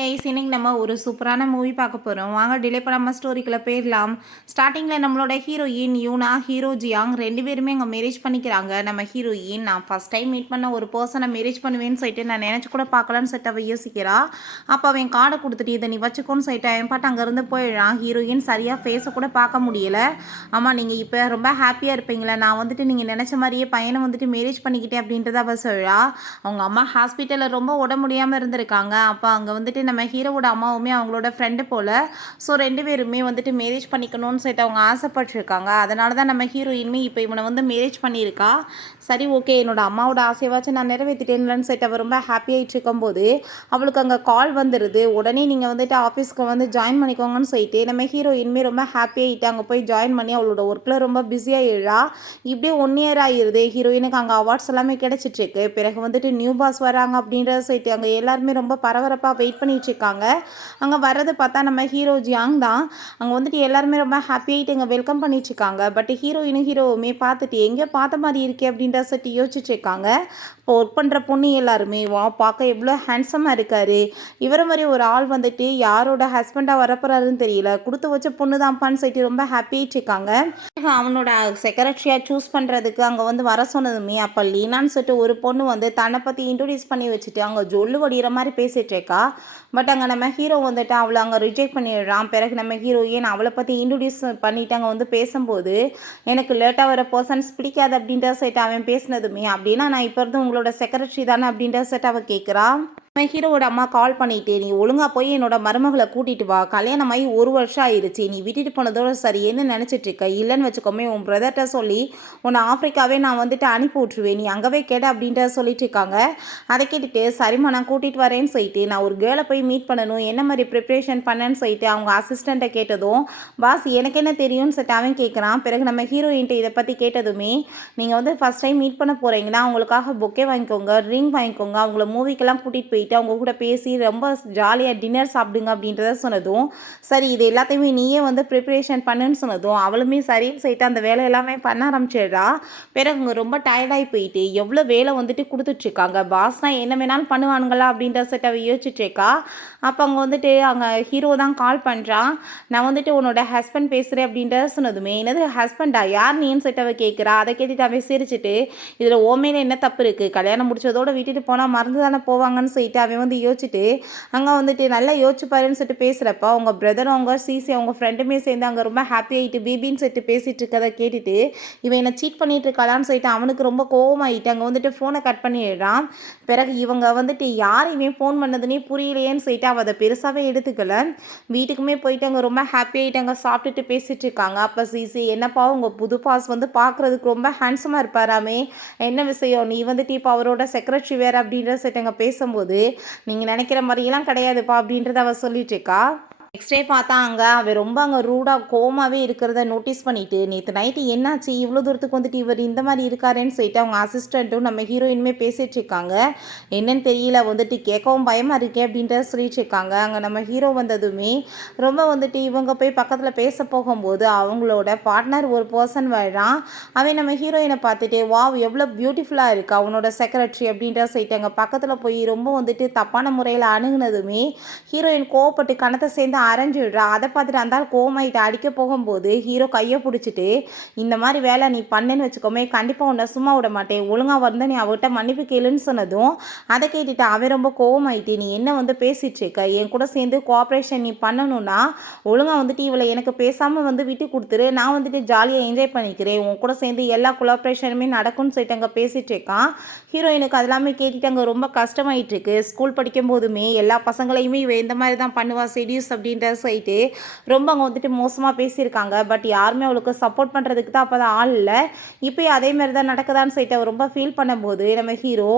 இன்னைக்கு நம்ம ஒரு சூப்பரான மூவி பார்க்க போகிறோம். வாங்க டிலே பண்ணாமல் ஸ்டோரிக்குள்ளே போயிடலாம். ஸ்டார்டிங்கில் நம்மளோட ஹீரோயின் யூனா, ஹீரோ ஜியாங் 2 பேருமே அங்கே மேரேஜ் பண்ணிக்கிறாங்க. நம்ம ஹீரோயின் நான் ஃபஸ்ட் டைம் மீட் பண்ண ஒரு பர்சனை மேரேஜ் பண்ணுவேன்னு சொல்லிட்டு நான் நினச்சி கூட பார்க்கலான்னு சொல்லிட்டு அவள் யோசிக்கிறா. அப்போ அவன் கார்டை கொடுத்துட்டு இதை நீ வச்சுக்கோன்னு சொல்லிட்டு அவன் பாட்டு அங்கேருந்து போயிடுறான். ஹீரோயின் சரியாக ஃபேஸை கூட பார்க்க முடியலை. ஆமாம், நீங்கள் இப்போ ரொம்ப ஹாப்பியாக இருப்பீங்களே, நான் வந்துட்டு நீங்கள் நினச்ச மாதிரியே பையனை வந்துட்டு மேரேஜ் பண்ணிக்கிட்டேன் அப்படின்றத அவள் சொல்கிறா. அவங்க அம்மா ஹாஸ்பிட்டலில் ரொம்ப உடம்பு முடியாமல் இருந்திருக்காங்க. அப்போ அங்கே வந்துட்டு நம்ம ஹீரோவோட அம்மாவுமே அவங்களோட ஃப்ரெண்டு போல். ஸோ 2 பேருமே வந்துட்டு மேரேஜ் பண்ணிக்கணும்னு சொல்லிட்டு அவங்க ஆசைப்பட்டுருக்காங்க. அதனால தான் நம்ம ஹீரோயின்மே இப்போ இவனை வந்து மேரேஜ் பண்ணியிருக்கா. சரி, ஓகே, என்னோட அம்மாவோட ஆசையாச்சும் நான் நிறைவேற்றிட்டேன்லன்னு சொல்லிட்டு அவள் ரொம்ப ஹாப்பியாகிட்டு இருக்கும்போது அவளுக்கு அங்கே கால் வந்துடுது. உடனே நீங்கள் வந்துட்டு ஆஃபீஸ்க்கு வந்து ஜாயின் பண்ணிக்கோங்கன்னு சொல்லிட்டு நம்ம ஹீரோயின்மே ரொம்ப ஹாப்பியாகிட்டு அங்கே போய் ஜாயின் பண்ணி அவளோட ஒர்க்கில் ரொம்ப பிஸியாகிடுறா. இப்படியே 1 இயர் ஆகிடுது. ஹீரோயினுக்கு அங்கே அவார்ட்ஸ் எல்லாமே கிடச்சிட்ருக்கு. பிறகு வந்துட்டு நியூ பாஸ் வராங்க அப்படின்றத சொல்லிட்டு அங்கே எல்லாருமே ரொம்ப பரபரப்பாக வெயிட் பண்ணிட்டு இருக்காங்க. அங்கே வர்றது பார்த்தா நம்ம ஹீரோ ஜியாங் தான். அங்கே வந்துட்டு எல்லாருமே ரொம்ப ஹாப்பியாகிட்டு இங்கே வெல்கம் பண்ணிட்டு இருக்காங்க. பட் ஹீரோயினும் ஹீரோவுமே பார்த்துட்டு எங்கேயோ பார்த்த மாதிரி இருக்கே அப்படின்ற சொல்லிட்டு யோசிச்சுட்டு இருக்காங்க. இப்போ ஒர்க் பண்ணுற பொண்ணு எல்லாருமே வா பார்க்க எவ்வளோ ஹேண்ட்ஸமாக இருக்காரு, இவரை மாதிரி ஒரு ஆள் வந்துட்டு யாரோட ஹஸ்பண்டாக வரப்போறாருன்னு தெரியல, கொடுத்து வச்ச பொண்ணு தான்ப்பான்னு சொல்லிட்டு ரொம்ப ஹாப்பியாகிட்டு இருக்காங்க. அவனோட செக்ரட்டரியாக சூஸ் பண்ணுறதுக்கு அங்கே வந்து வர சொன்னதுமே அப்போ லீனான்னு சொல்லிட்டு ஒரு பொண்ணு வந்து தன்னை பற்றி இன்ட்ரோடியூஸ் பண்ணி வச்சுட்டு அங்கே ஜொல்லு வடிகிற மாதிரி பேசிகிட்டு இருக்கா. பட் அங்கே நம்ம ஹீரோ வந்துட்டு அவளை அங்கே ரிஜெக்ட் பண்ணிடுறான். பிறகு நம்ம ஹீரோயின் அவளை பற்றி இன்ட்ரோடியூஸ் பண்ணிவிட்டு அங்கே வந்து பேசும்போது எனக்கு லேட்டாக வர பர்சன்ஸ் பிடிக்காது அப்படின்ற சைட்டு அவன் பேசினதுமே அப்படின்னா நான் இப்போ இருந்து உங்களோட செக்ரட்டரி தானே அப்படின்ற சைட்டு அவள் கேட்குறான். நம்ம ஹீரோவோட அம்மா கால் பண்ணிட்டு நீ ஒழுங்காக போய் என்னோட மருமகளை கூட்டிகிட்டு வா, கல்யாணமாகி 1 வருஷம் ஆயிடுச்சு, நீ விட்டுட்டு போனதோட சரி என்ன நினச்சிட்டு இருக்க, இல்லைன்னு வச்சுக்கோமே உன் பிரதர்கிட்ட சொல்லி உன்னை ஆஃப்ரிக்காவே நான் வந்துட்டு அனுப்பி விட்ருவேன், நீ அங்கவே கேட அப்படின்ற சொல்லிட்டு இருக்காங்க. அதை கேட்டுட்டு சரிம்மா நான் கூட்டிகிட்டு வரேன்னு சொல்லிட்டு நான் ஒரு கேர்ளை போய் மீட் பண்ணணும், என்ன மாதிரி ப்ரிப்ரேஷன் பண்ணேன்னு சொல்லிட்டு அவங்க அசிஸ்டண்ட்டை கேட்டதும் பாஸ் எனக்கு என்ன தெரியும்னு சொல்லிட்டு அவன் கேட்குறான். பிறகு நம்ம ஹீரோயின்ட்டு இதை பற்றி கேட்டதுமே நீங்கள் வந்து ஃபஸ்ட் டைம் மீட் பண்ண போகிறீங்கன்னா அவங்களுக்காக பொக்கே வாங்கிக்கோங்க, ரிங் வாங்கிக்கோங்க, அவங்கள மூவிக்கெல்லாம் கூட்டிகிட்டு போயிட்டு அவங்க கூட பேசி ரொம்ப ஜாலியாக டின்னர் சாப்பிடுங்க அப்படின்றத சொன்னதும் சரி இது எல்லாத்தையுமே நீயே வந்து ப்ரிப்பரேஷன் பண்ணுன்னு சொன்னதும் அவளுமே சரின்னு சொல்லிட்டு அந்த வேலை எல்லாமே பண்ண ஆரம்பிச்சிடுறா. பிறகு அவங்க ரொம்ப டயர்டாகி போயிட்டு எவ்வளோ வேலை வந்துட்டு கொடுத்துட்ருக்காங்க, பாஸ்னால் என்ன வேணாலும் பண்ணுவானுங்களா அப்படின்ற செட் அவள் யோசிச்சுட்ருக்கா. அப்போ அங்கே வந்துட்டு அங்கே ஹீரோ தான் கால் பண்ணுறான். நான் வந்துட்டு உன்னோட ஹஸ்பண்ட் பேசுகிறேன் அப்படின்றத சொன்னதுமே என்னது ஹஸ்பண்டா யார் நீன்னு சொல்லிட்டு அவள் கேட்குறா. அதை கேட்டுட்டு அவன் சிரிச்சுட்டு இதில் ஓமையில என்ன தப்பு இருக்குது, கல்யாணம் முடிச்சதோடு விட்டுட்டு போனால் மறந்து தானே போவாங்கன்னு சொல்லிட்டு அவன் வந்து யோசிச்சுட்டு அங்கே வந்துட்டு நல்லா யோசிச்சு பாருன்னு சொல்லிட்டு பேசுகிறப்ப அவங்க பிரதரும் அவங்க சிசி அவங்க ஃப்ரெண்டுமே சேர்ந்து அங்கே ரொம்ப ஹாப்பி ஆகிட்டு பிபின்னு சொல்லிட்டு பேசிகிட்டு இருக்கதை கேட்டுட்டு இவன் என்னை சீட் பண்ணிட்டு இருக்காளான்னு சொல்லிட்டு அவனுக்கு ரொம்ப கோவமாயிட்டு அங்கே வந்துட்டு ஃபோனை கட் பண்ணிடுறான். பிறகு இவங்க வந்துட்டு யார் இவன் ஃபோன் பண்ணதுன்னே புரியலையேன்னு சொல்லிட்டு அவள் அதை பெருசாகவே எடுத்துக்கல. வீட்டுக்குமே போயிட்டு அங்கே ரொம்ப ஹாப்பி ஆகிட்டு அங்கே சாப்பிட்டுட்டு பேசிகிட்டு இருக்காங்க. அப்போ சிசி என்னப்பா உங்கள் புது பாஸ் வந்து பார்க்குறதுக்கு ரொம்ப ஹேண்ட்ஸமாக இருப்பாராமே, என்ன விஷயம், நீ வந்துட்டு இப்போ அவரோட செக்ரட்டரி வேறு அப்படின்ற சொல்லிட்டு அங்கே பேசும்போது நீங்கள் நினைக்கிற மாதிரியெல்லாம் கிடையாதுப்பா அப்படின்றத அவள் சொல்லிட்டு இருக்கா. நெக்ஸ்ட் டே பார்த்தா அவன் ரொம்ப அங்கே ரூடாக கோமாவே இருக்கிறத நோட்டீஸ் பண்ணிவிட்டு நேற்று நைட்டு என்னாச்சு இவ்வளோ தூரத்துக்கு வந்துட்டு இவர் இந்த மாதிரி இருக்காருன்னு சொல்லிட்டு அவங்க அசிஸ்டண்ட்டும் நம்ம ஹீரோயினுமே பேசிகிட்டு இருக்காங்க. என்னன்னு தெரியல வந்துட்டு கேட்கவும் பயமாக இருக்கே அப்படின்றத சொல்லிட்டு இருக்காங்க. அங்கே நம்ம ஹீரோ வந்ததுமே ரொம்ப வந்துட்டு இவங்க போய் பக்கத்தில் பேச போகும்போது அவங்களோட பார்ட்னர் ஒரு பர்சன் வர்றான். அவன் நம்ம ஹீரோயினை பார்த்துட்டு வாவ் எவ்வளோ பியூட்டிஃபுல்லாக இருக்குது அவனோட செக்ரட்டரி அப்படின்ற சொல்லிட்டு அங்கே பக்கத்தில் போய் ரொம்ப வந்துட்டு தப்பான முறையில் அணுகுனதுமே ஹீரோயின் கோவப்பட்டு கணத்தை சேர்ந்து அரைஞ்சிடுறா. அதை பார்த்துட்டு அந்த கோமாயிட்டு அடிக்க போகும்போது ஹீரோ கையை பிடிச்சிட்டு இந்த மாதிரி வேலை நீ பண்ணேன்னு வச்சுக்கோமே கண்டிப்பாக உன்னை சும்மா விட மாட்டேன், ஒழுங்காக வந்து நீ அவர்கிட்ட மன்னிப்பு கேளுன்னு சொன்னதும் அதை கேட்டுட்டு அவன் ரொம்ப கோவமாயிட்டு நீ என்ன வந்து பேசிட்டு இருக்க, என் கூட சேர்ந்து கோஆப்ரேஷன் நீ பண்ணணும்னா ஒழுங்காக வந்துட்டு இவளை எனக்கு பேசாமல் வந்து விட்டு கொடுத்துரு, நான் வந்துட்டு ஜாலியாக என்ஜாய் பண்ணிக்கிறேன், உன் கூட சேர்ந்து எல்லா கோஆப்ரேஷனுமே நடக்கும்னு சொல்லிட்டு அங்கே பேசிகிட்டு இருக்கான். ஹீரோயினுக்கு அதெல்லாமே கேட்டுட்டு அங்கே ரொம்ப கஷ்டமாயிட்டு இருக்கு. ஸ்கூல் படிக்கும் போதுமே எல்லா பசங்களையுமே இவ இந்த மாதிரி தான் பண்ணுவா செடியூஸ் அப்படின்ற சொல்லிட்டு ரொம்ப அங்கே வந்துட்டு மோசமாக பேசியிருக்காங்க. பட் யாருமே அவளுக்கு சப்போர்ட் பண்ணுறதுக்கு தான் அப்போ தான் ஆள் இல்லை. இப்போயும் அதே மாதிரி தான் நடக்குதான்னு சொல்லிட்டு அவர் ரொம்ப ஃபீல் பண்ணும்போது நம்ம ஹீரோ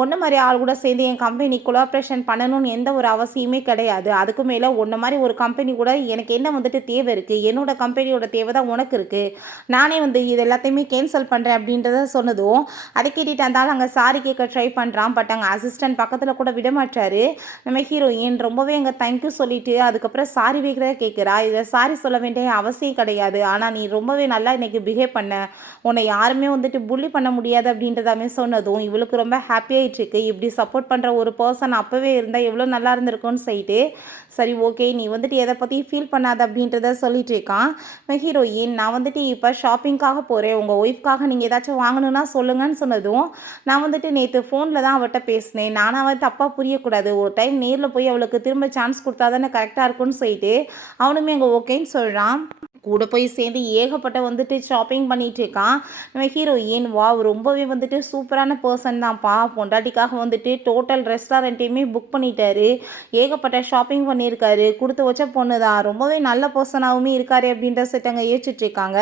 ஒன்று மாதிரி ஆள் கூட சேர்ந்து என் கம்பெனி கொலாபரேஷன் பண்ணணும்னு எந்த ஒரு அவசியமே கிடையாது, அதுக்கு மேலே ஒன்று மாதிரி ஒரு கம்பெனி கூட எனக்கு என்ன வந்துட்டு தேவை இருக்குது, என்னோட கம்பெனியோட தேவை தான் உனக்கு இருக்குது, நானே வந்து இது எல்லாத்தையுமே கேன்சல் பண்ணுறேன் அப்படின்றத சொன்னதும் அதை கேட்டுட்டு இருந்தாலும் அங்கே சாரி கேட்க ட்ரை பண்ணுறான். பட் அங்கே அசிஸ்டன்ட் பக்கத்தில் கூட விட மாட்டாரு. நம்ம ஹீரோயின் ரொம்பவே அங்கே தேங்க்யூ சொல்லிட்டு அதுக்கப்புறம் அதுக்கப்புறம் சாரி வைக்கிறத கேட்குறா. இதில் சாரி சொல்ல வேண்டிய அவசியம் கிடையாது. ஆனால் நீ ரொம்பவே நல்லா இன்னைக்கு பிஹேவ் பண்ண. உன்னை யாருமே வந்துட்டு புல்லி பண்ண முடியாது அப்படின்றதாமே சொன்னதும் இவளுக்கு ரொம்ப ஹாப்பியாயிட்டுருக்கு. இப்படி சப்போர்ட் பண்ணுற ஒரு பர்சன் அப்போவே இருந்தால் எவ்வளோ நல்லா இருந்திருக்கும்னு சொல்லிட்டு, சரி ஓகே நீ வந்துட்டு எதை பற்றி ஃபீல் பண்ணாத அப்படின்றத சொல்லிட்டு இருக்கான். ஹீரோயின் நான் வந்துட்டு இப்போ ஷாப்பிங்காக போகிறேன். உங்கள் ஒய்ஃப்காக நீங்கள் ஏதாச்சும் வாங்கணுன்னா சொல்லுங்கன்னு சொன்னதும், நான் வந்துட்டு நேற்று ஃபோனில் தான் அவட்ட பேசினேன். நானாக வந்து தப்பாக புரியக்கூடாது. ஒரு டைம் நேரில் போய் அவளுக்கு திரும்ப சான்ஸ் கொடுத்தா தானே கரெக்டாக இருக்கும்னு சொல்லிட்டு அவனுமே அங்கே ஓகேன்னு சொல்கிறான். கூட போய் சேர்ந்து ஏகப்பட்ட வந்துட்டு ஷாப்பிங் பண்ணிட்டு இருக்கான். நம்ம ஹீரோயின் வாவ் ரொம்பவே வந்துட்டு சூப்பரான பர்சன் தான்ப்பா. பொண்டாட்டிக்காக வந்துட்டு டோட்டல் ரெஸ்டாரண்ட்டையுமே புக் பண்ணிட்டாரு. ஏகப்பட்ட ஷாப்பிங் பண்ணியிருக்காரு. கொடுத்து வச்ச பொண்ணு தான். ரொம்பவே நல்ல பர்சனாகவுமே இருக்காரு அப்படின்ற செட்டங்க யோசிச்சுட்டு இருக்காங்க.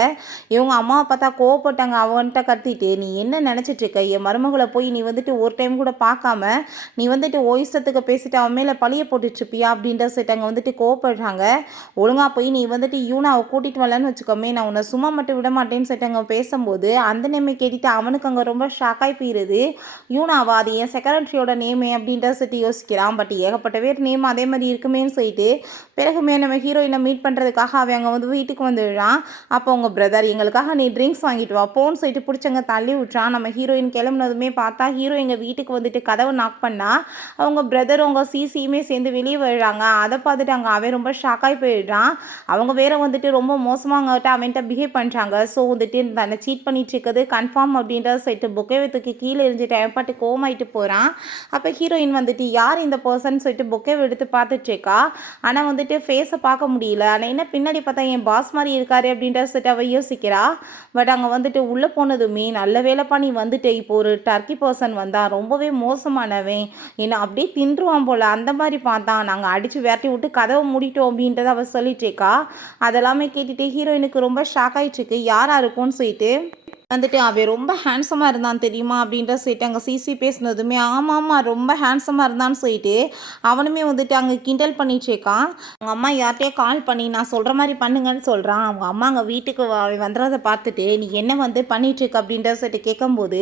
இவங்க அம்மாவை பார்த்தா கோவப்பட்டாங்க. அவன்கிட்ட கத்திட்டு நீ என்ன நினச்சிட்டு இருக்க? என் மருமகளை போய் நீ வந்துட்டு ஒரு டைம் கூட பார்க்காம நீ வந்துட்டு ஓய்சத்துக்கு பேசிட்டு அவன் மேலே பழிய போட்டுட்ருப்பியா அப்படின்ற செட்டங்க வந்துட்டு கோவப்படுறாங்க. ஒழுங்காக போய் நீ வந்துட்டு யூனாவை கூட்டிகிட்டு வரலன்னு வச்சுக்கோமே, நான் உன்னை சும்மா மட்டும் விட மாட்டேன்னு சொல்லிட்டு அங்கே பேசும்போது அந்த நேமை கேட்டுட்டு அவனுக்கு அங்கே ரொம்ப ஷாக்காகி போயிடுது. யூனாவா அது என் செக்ரட்டரியோட நேமே அப்படின்ற சொல்லிட்டு யோசிக்கிறான். பட் ஏகப்பட்ட பேர் நேம் அதே மாதிரி இருக்குமேன்னு சொல்லிட்டு பிறகுமே நம்ம ஹீரோயினை மீட் பண்ணுறதுக்காக அவன் அங்கே வந்து வீட்டுக்கு வந்துடுறான். அப்போ உங்கள் பிரதர் எங்களுக்காக நீ ட்ரிங்க்ஸ் வாங்கிட்டு வா போன்னு சொல்லிட்டு பிடிச்சவங்க தள்ளி விட்றான். நம்ம ஹீரோயின் கிளம்புனதுமே பார்த்தா ஹீரோ எங்கள் வீட்டுக்கு வந்துட்டு கதவை நாக் பண்ணா அவங்க பிரதர் அவங்க சிசியுமே சேர்ந்து வெளியே விழுறாங்க. அதை பார்த்துட்டு அங்கே அவன் ரொம்ப ஷாக்காகி போயிடுறான். அவங்க வேற வந்துட்டு ரொம்ப மோசமாக அவன்கிட்ட பிஹேவ் பண்ணுறாங்க. ஸோ வந்துட்டு தன்னை சீட் பண்ணிட்டு இருக்கிறது கன்ஃபார்ம் அப்படின்ற சொல்லிட்டு பொக்கேவை தூக்கி கீழே எரிஞ்சிட்டு அவன் பாட்டு கோமாயிட்டு போகிறான். அப்போ ஹீரோயின் வந்துட்டு யார் இந்த பர்சன் சொல்லிட்டு பொக்கேவை எடுத்து பார்த்துட்டு இருக்கா. ஆனால் வந்துட்டு ஃபேஸை பார்க்க முடியல. ஆனால் என்ன பின்னாடி பார்த்தா என் பாஸ் மாதிரி இருக்காரு அப்படின்ற சொல்லிட்டு அவள் யோசிக்கிறா. பட் அங்கே வந்துட்டு உள்ளே போனதுமே நல்ல வேலைப்பா நீ வந்துட்டு இப்போ ஒரு டர்க்கி பர்சன் வந்தா ரொம்பவே மோசமானவன் என்ன அப்படியே தின்றுவான் போல் அந்த மாதிரி பார்த்தான். நாங்கள் அடித்து விரட்டி விட்டு கதவை மூடிட்டோம் அப்படின்றத அவள் சொல்லிட்டு இருக்கா. அதெல்லாமே கேட்டுட்டு ஹீரோயினுக்கு ரொம்ப ஷாக் ஆகிட்டுருக்கு. யாராக இருக்கும்னு சொல்லிட்டு வந்துட்டு அவன் ரொம்ப ஹேண்ட்ஸமாக இருந்தான் தெரியுமா அப்படின்ற சொல்லிட்டு அங்கே சிசி பேசினதுமே ஆமாம் ரொம்ப ஹேண்ட்ஸமாக இருந்தான்னு சொல்லிட்டு அவனுமே வந்துட்டு அங்கே கிண்டல் பண்ணிட்டு இருக்கான். அவங்க அம்மா யார்கிட்டயே கால் பண்ணி நான் சொல்கிற மாதிரி பண்ணுங்கன்னு சொல்கிறான். அவங்க அம்மா அங்கே வீட்டுக்கு அவன் வந்துறதை பார்த்துட்டு நீ என்ன வந்து பண்ணிட்டுருக்க அப்படின்ற சொல்லிட்டு கேட்கும்போது